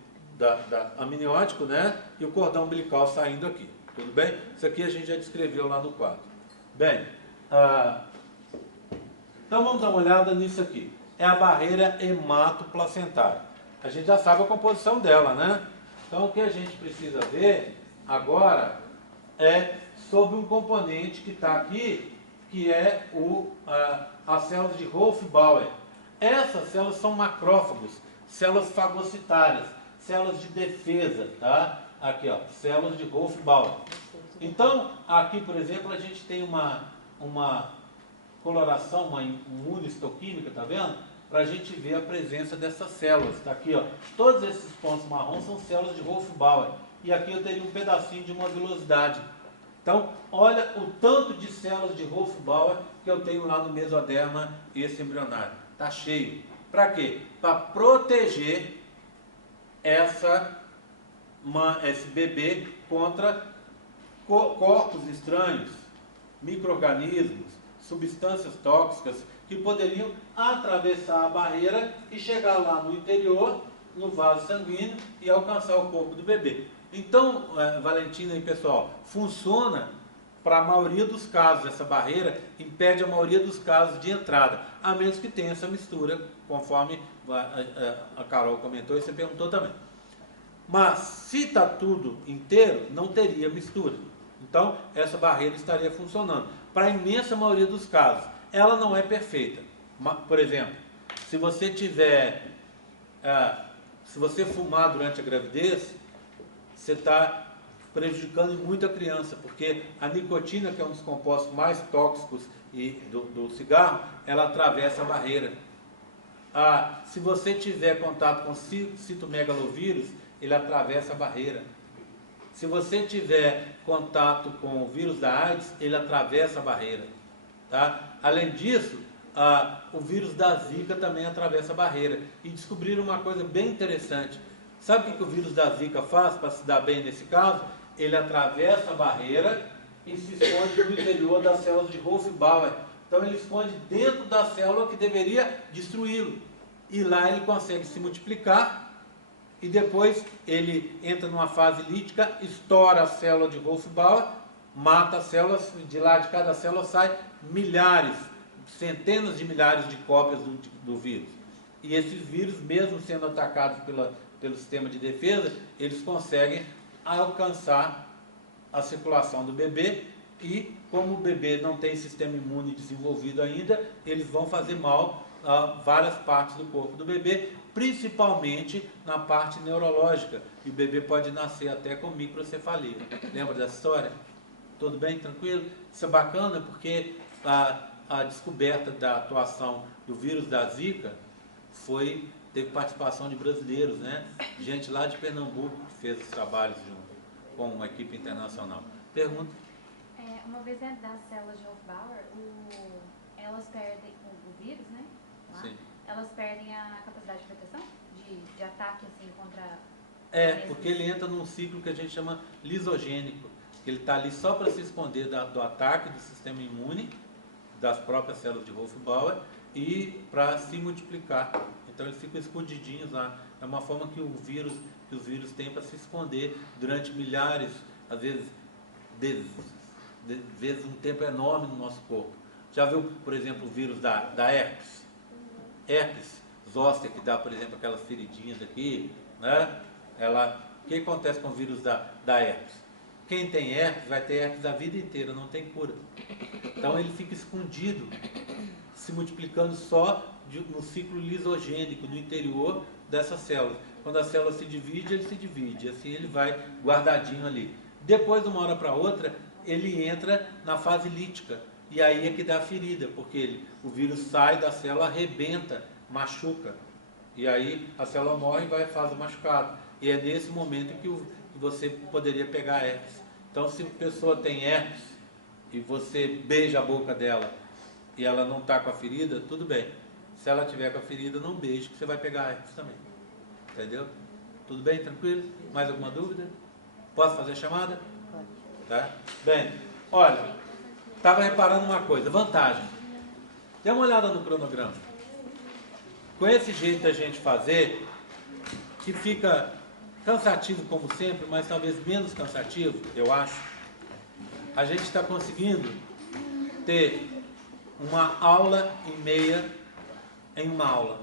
amniótico, né? E o cordão umbilical saindo aqui. Tudo bem? Isso aqui a gente já descreveu lá no quadro. Bem, então vamos dar uma olhada nisso aqui. É a barreira hematoplacentária. A gente já sabe a composição dela, né? Então o que a gente precisa ver agora é sobre um componente que está aqui, que é as células de Wolff-Bauer. Essas células são macrófagos, células fagocitárias, células de defesa, tá? Aqui, ó, células de Wolff-Bauer. Então, aqui, por exemplo, a gente tem uma coloração, uma imunistoquímica, tá vendo? Para a gente ver a presença dessas células. Tá aqui, ó. Todos esses pontos marrons são células de Wolff-Bauer. E aqui eu teria um pedacinho de uma vilosidade. Então, olha o tanto de células de Wolff-Bauer que eu tenho lá no mesoderma esse embrionário. Tá cheio. Para quê? Para proteger esse bebê contra corpos estranhos, micro-organismos, substâncias tóxicas que poderiam atravessar a barreira e chegar lá no interior, no vaso sanguíneo e alcançar o corpo do bebê. Então, Valentina e pessoal, funciona para a maioria dos casos. Essa barreira impede a maioria dos casos de entrada, a menos que tenha essa mistura, conforme a Carol comentou e você perguntou também. Mas, se está tudo inteiro, não teria mistura. Então, essa barreira estaria funcionando. Para a imensa maioria dos casos, ela não é perfeita. Por exemplo, se você fumar durante a gravidez, você está prejudicando muito a criança, porque a nicotina, que é um dos compostos mais tóxicos do cigarro, ela atravessa a barreira. Se você tiver contato com citomegalovírus, ele atravessa a barreira. Se você tiver contato com o vírus da AIDS, ele atravessa a barreira. Tá? Além disso, o vírus da Zika também atravessa a barreira. E descobriram uma coisa bem interessante. Sabe o que o vírus da Zika faz para se dar bem nesse caso? Ele atravessa a barreira e se esconde no interior das células de Wolff-Bauer. Então ele esconde dentro da célula que deveria destruí-lo. E lá ele consegue se multiplicar e depois ele entra numa fase lítica, estoura a célula de Wolff-Bauer, mata as células, de lá de cada célula sai milhares, centenas de milhares de cópias do vírus. E esses vírus, mesmo sendo atacados pelo sistema de defesa, eles conseguem alcançar a circulação do bebê e como o bebê não tem sistema imune desenvolvido ainda, eles vão fazer mal a várias partes do corpo do bebê, principalmente na parte neurológica. E o bebê pode nascer até com microcefalia. Lembra dessa história? Tudo bem? Tranquilo? Isso é bacana porque a descoberta da atuação do vírus da Zika teve participação de brasileiros, né? Gente lá de Pernambuco que fez os trabalhos junto com uma equipe internacional. Pergunta? Uma vez dentro das células de Hofbauer, elas perdem o vírus, né? Lá, Sim. elas perdem a capacidade de proteção? De ataque, assim, contra... Porque ele entra num ciclo que a gente chama lisogênico. Ele está ali só para se esconder do ataque do sistema imune, das próprias células de Hofbauer, e para se multiplicar. Então eles ficam escondidinhos lá. É uma forma que os vírus têm para se esconder durante milhares, às vezes um tempo enorme no nosso corpo. Já viu, por exemplo, o vírus da herpes? Herpes zoster, que dá, por exemplo, aquelas feridinhas aqui, né? O que acontece com o vírus da herpes? Quem tem herpes vai ter herpes a vida inteira, não tem cura. Então ele fica escondido, se multiplicando só no ciclo lisogênico, no interior dessas células. Quando a célula se divide, ele se divide, assim ele vai guardadinho ali. Depois, de uma hora para outra, ele entra na fase lítica, e aí é que dá a ferida, porque o vírus sai da célula, arrebenta, machuca, e aí a célula morre e vai à fase machucada. E é nesse momento que você poderia pegar herpes. Então, se a pessoa tem herpes e você beija a boca dela e ela não está com a ferida, tudo bem. Se ela tiver com a ferida, não beije, que você vai pegar herpes também. Entendeu? Tudo bem? Tranquilo? Mais alguma dúvida? Posso fazer a chamada? Pode. Tá? Bem, olha, estava reparando uma coisa, vantagem. Dê uma olhada no cronograma. Com esse jeito da gente fazer, que fica cansativo como sempre, mas talvez menos cansativo, eu acho, a gente está conseguindo ter uma aula e meia em uma aula.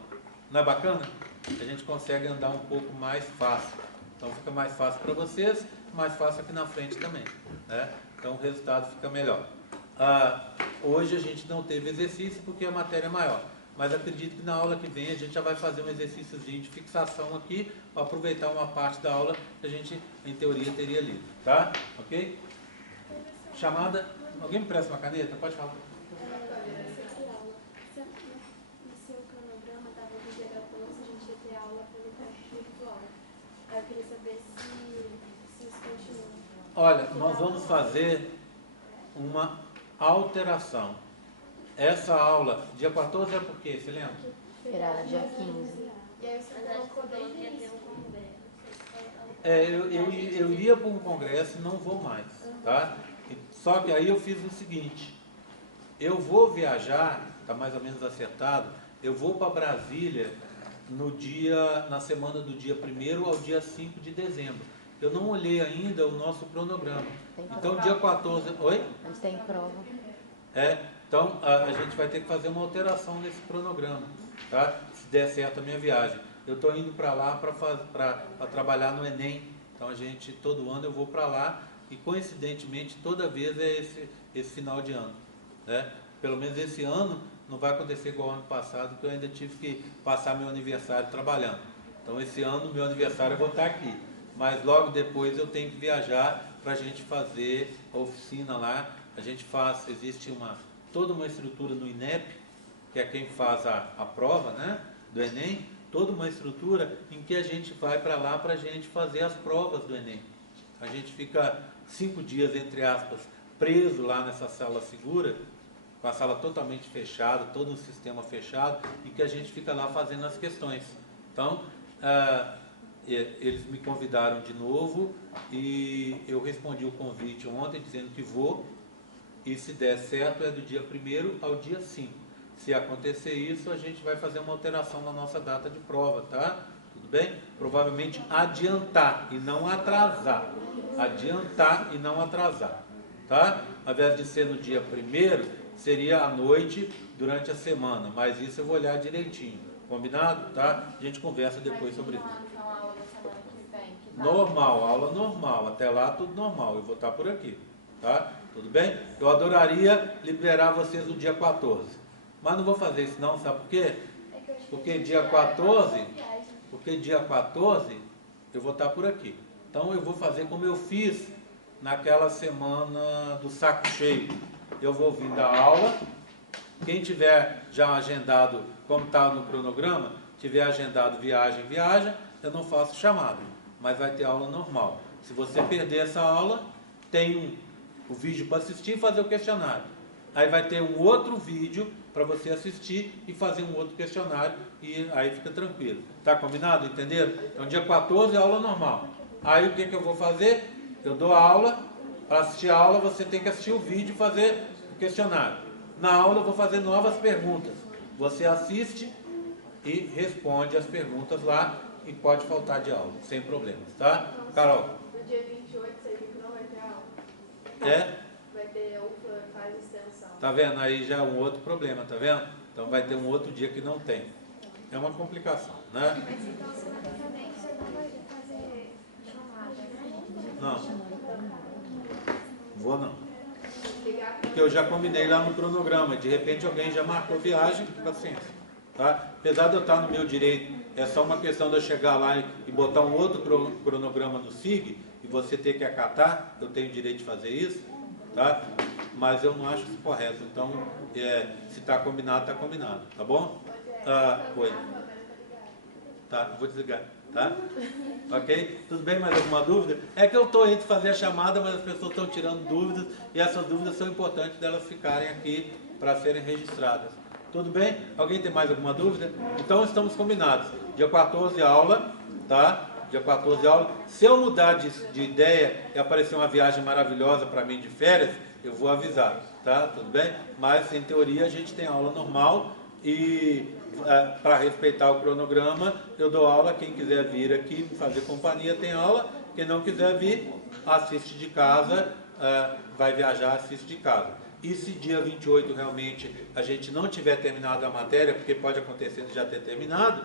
Não é bacana? A gente consegue andar um pouco mais fácil. Então fica mais fácil para vocês, mais fácil aqui na frente também, né? Então o resultado fica melhor. Hoje a gente não teve exercício porque a matéria é maior, mas acredito que na aula que vem a gente já vai fazer um exercíciozinho de fixação aqui, para aproveitar uma parte da aula que a gente, em teoria, teria lido, tá? Ok? Chamada. Alguém me presta uma caneta? Pode falar. No seu cronograma estava no dia 14, a gente ia ter aula pelo teste virtual. Aí eu queria saber se isso continua. Olha, nós vamos fazer uma alteração. Essa aula, dia 14 é por quê? Você lembra? Esperar no dia 15. E aí você colocou desde o início. Eu iria para um congresso e não vou mais, tá? Só que aí eu fiz o seguinte, eu vou viajar, está mais ou menos acertado, eu vou para Brasília na semana do dia 1º ao dia 5 de dezembro. Eu não olhei ainda o nosso cronograma. Então dia 14... Oi? A gente tem prova. Então a gente vai ter que fazer uma alteração nesse cronograma, tá? Se der certo a minha viagem. Eu estou indo para lá para trabalhar no Enem. Então todo ano eu vou para lá e coincidentemente toda vez é esse final de ano, né? Pelo menos esse ano não vai acontecer igual ao ano passado, que eu ainda tive que passar meu aniversário trabalhando. Então esse ano meu aniversário eu vou estar aqui, mas logo depois eu tenho que viajar para a gente fazer a oficina lá. A gente existe toda uma estrutura no INEP, que é quem faz a prova, né, do Enem, toda uma estrutura em que a gente vai para lá para a gente fazer as provas do Enem. A gente fica 5 dias, entre aspas, preso lá nessa sala segura, com a sala totalmente fechada, todo um sistema fechado, em que a gente fica lá fazendo as questões. Então, eles me convidaram de novo e eu respondi o convite ontem dizendo que vou, e se der certo é do dia 1º ao dia 5. Se acontecer isso, a gente vai fazer uma alteração na nossa data de prova, tá? Tudo bem? Provavelmente adiantar e não atrasar. Adiantar e não atrasar, tá? Ao invés de ser no dia 1º, seria à noite durante a semana, mas isso eu vou olhar direitinho. Combinado? Tá? A gente conversa depois sobre isso. Normal, aula normal. Até lá tudo normal. Eu vou estar por aqui, tá? Tudo bem? Eu adoraria liberar vocês no dia 14. Mas não vou fazer isso não, sabe por quê? É que eu acho Porque que dia viagem, 14, viagem. porque dia 14 eu vou estar por aqui. Então eu vou fazer como eu fiz naquela semana do saco cheio. Eu vou vir dar aula. Quem tiver já agendado, como está no cronograma, tiver agendado viagem, eu não faço chamada, mas vai ter aula normal. Se você perder essa aula, tem o vídeo para assistir e fazer o questionário. Aí vai ter um outro vídeo para você assistir e fazer um outro questionário e aí fica tranquilo. Tá combinado? Entenderam? Então dia 14 é aula normal. Aí o que eu vou fazer? Eu dou aula, para assistir a aula você tem que assistir o vídeo e fazer o questionário. Na aula eu vou fazer novas perguntas. Você assiste e responde as perguntas lá e pode faltar de aula, sem problemas, tá? Carol? No dia 28, você viu que não vai ter aula? É? Vai ter UFLA, faz extensão. Tá vendo? Aí já é um outro problema, tá vendo? Então vai ter um outro dia que não tem. É uma complicação, né? Mas então semana que vem você não vai fazer chamada, né? Não. Vou não. Ligar Porque eu já combinei lá no cronograma. De repente alguém já marcou viagem, paciência. Tá? Apesar de eu estar no meu direito, é só uma questão de eu chegar lá e botar um outro cronograma no SIG e você ter que acatar, eu tenho direito de fazer isso, tá? Mas eu não acho isso correto. Então, se está combinado, está combinado, tá bom? Oi. Tá, vou desligar, tá? Ok? Tudo bem? Mais alguma dúvida? É que eu estou entre fazer a chamada, mas as pessoas estão tirando dúvidas e essas dúvidas são importantes delas ficarem aqui para serem registradas. Tudo bem? Alguém tem mais alguma dúvida? Então estamos combinados. Dia 14 aula, tá? Dia 14 aula. Se eu mudar de ideia e aparecer uma viagem maravilhosa para mim de férias, eu vou avisar, tá? Tudo bem? Mas em teoria a gente tem aula normal e para respeitar o cronograma, eu dou aula. Quem quiser vir aqui fazer companhia tem aula. Quem não quiser vir, assiste de casa, vai viajar, assiste de casa. E se dia 28 realmente a gente não tiver terminado a matéria, porque pode acontecer de já ter terminado,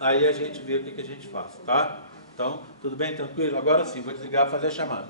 aí a gente vê o que a gente faz, tá? Então, tudo bem, tranquilo? Agora sim, vou desligar e fazer a chamada.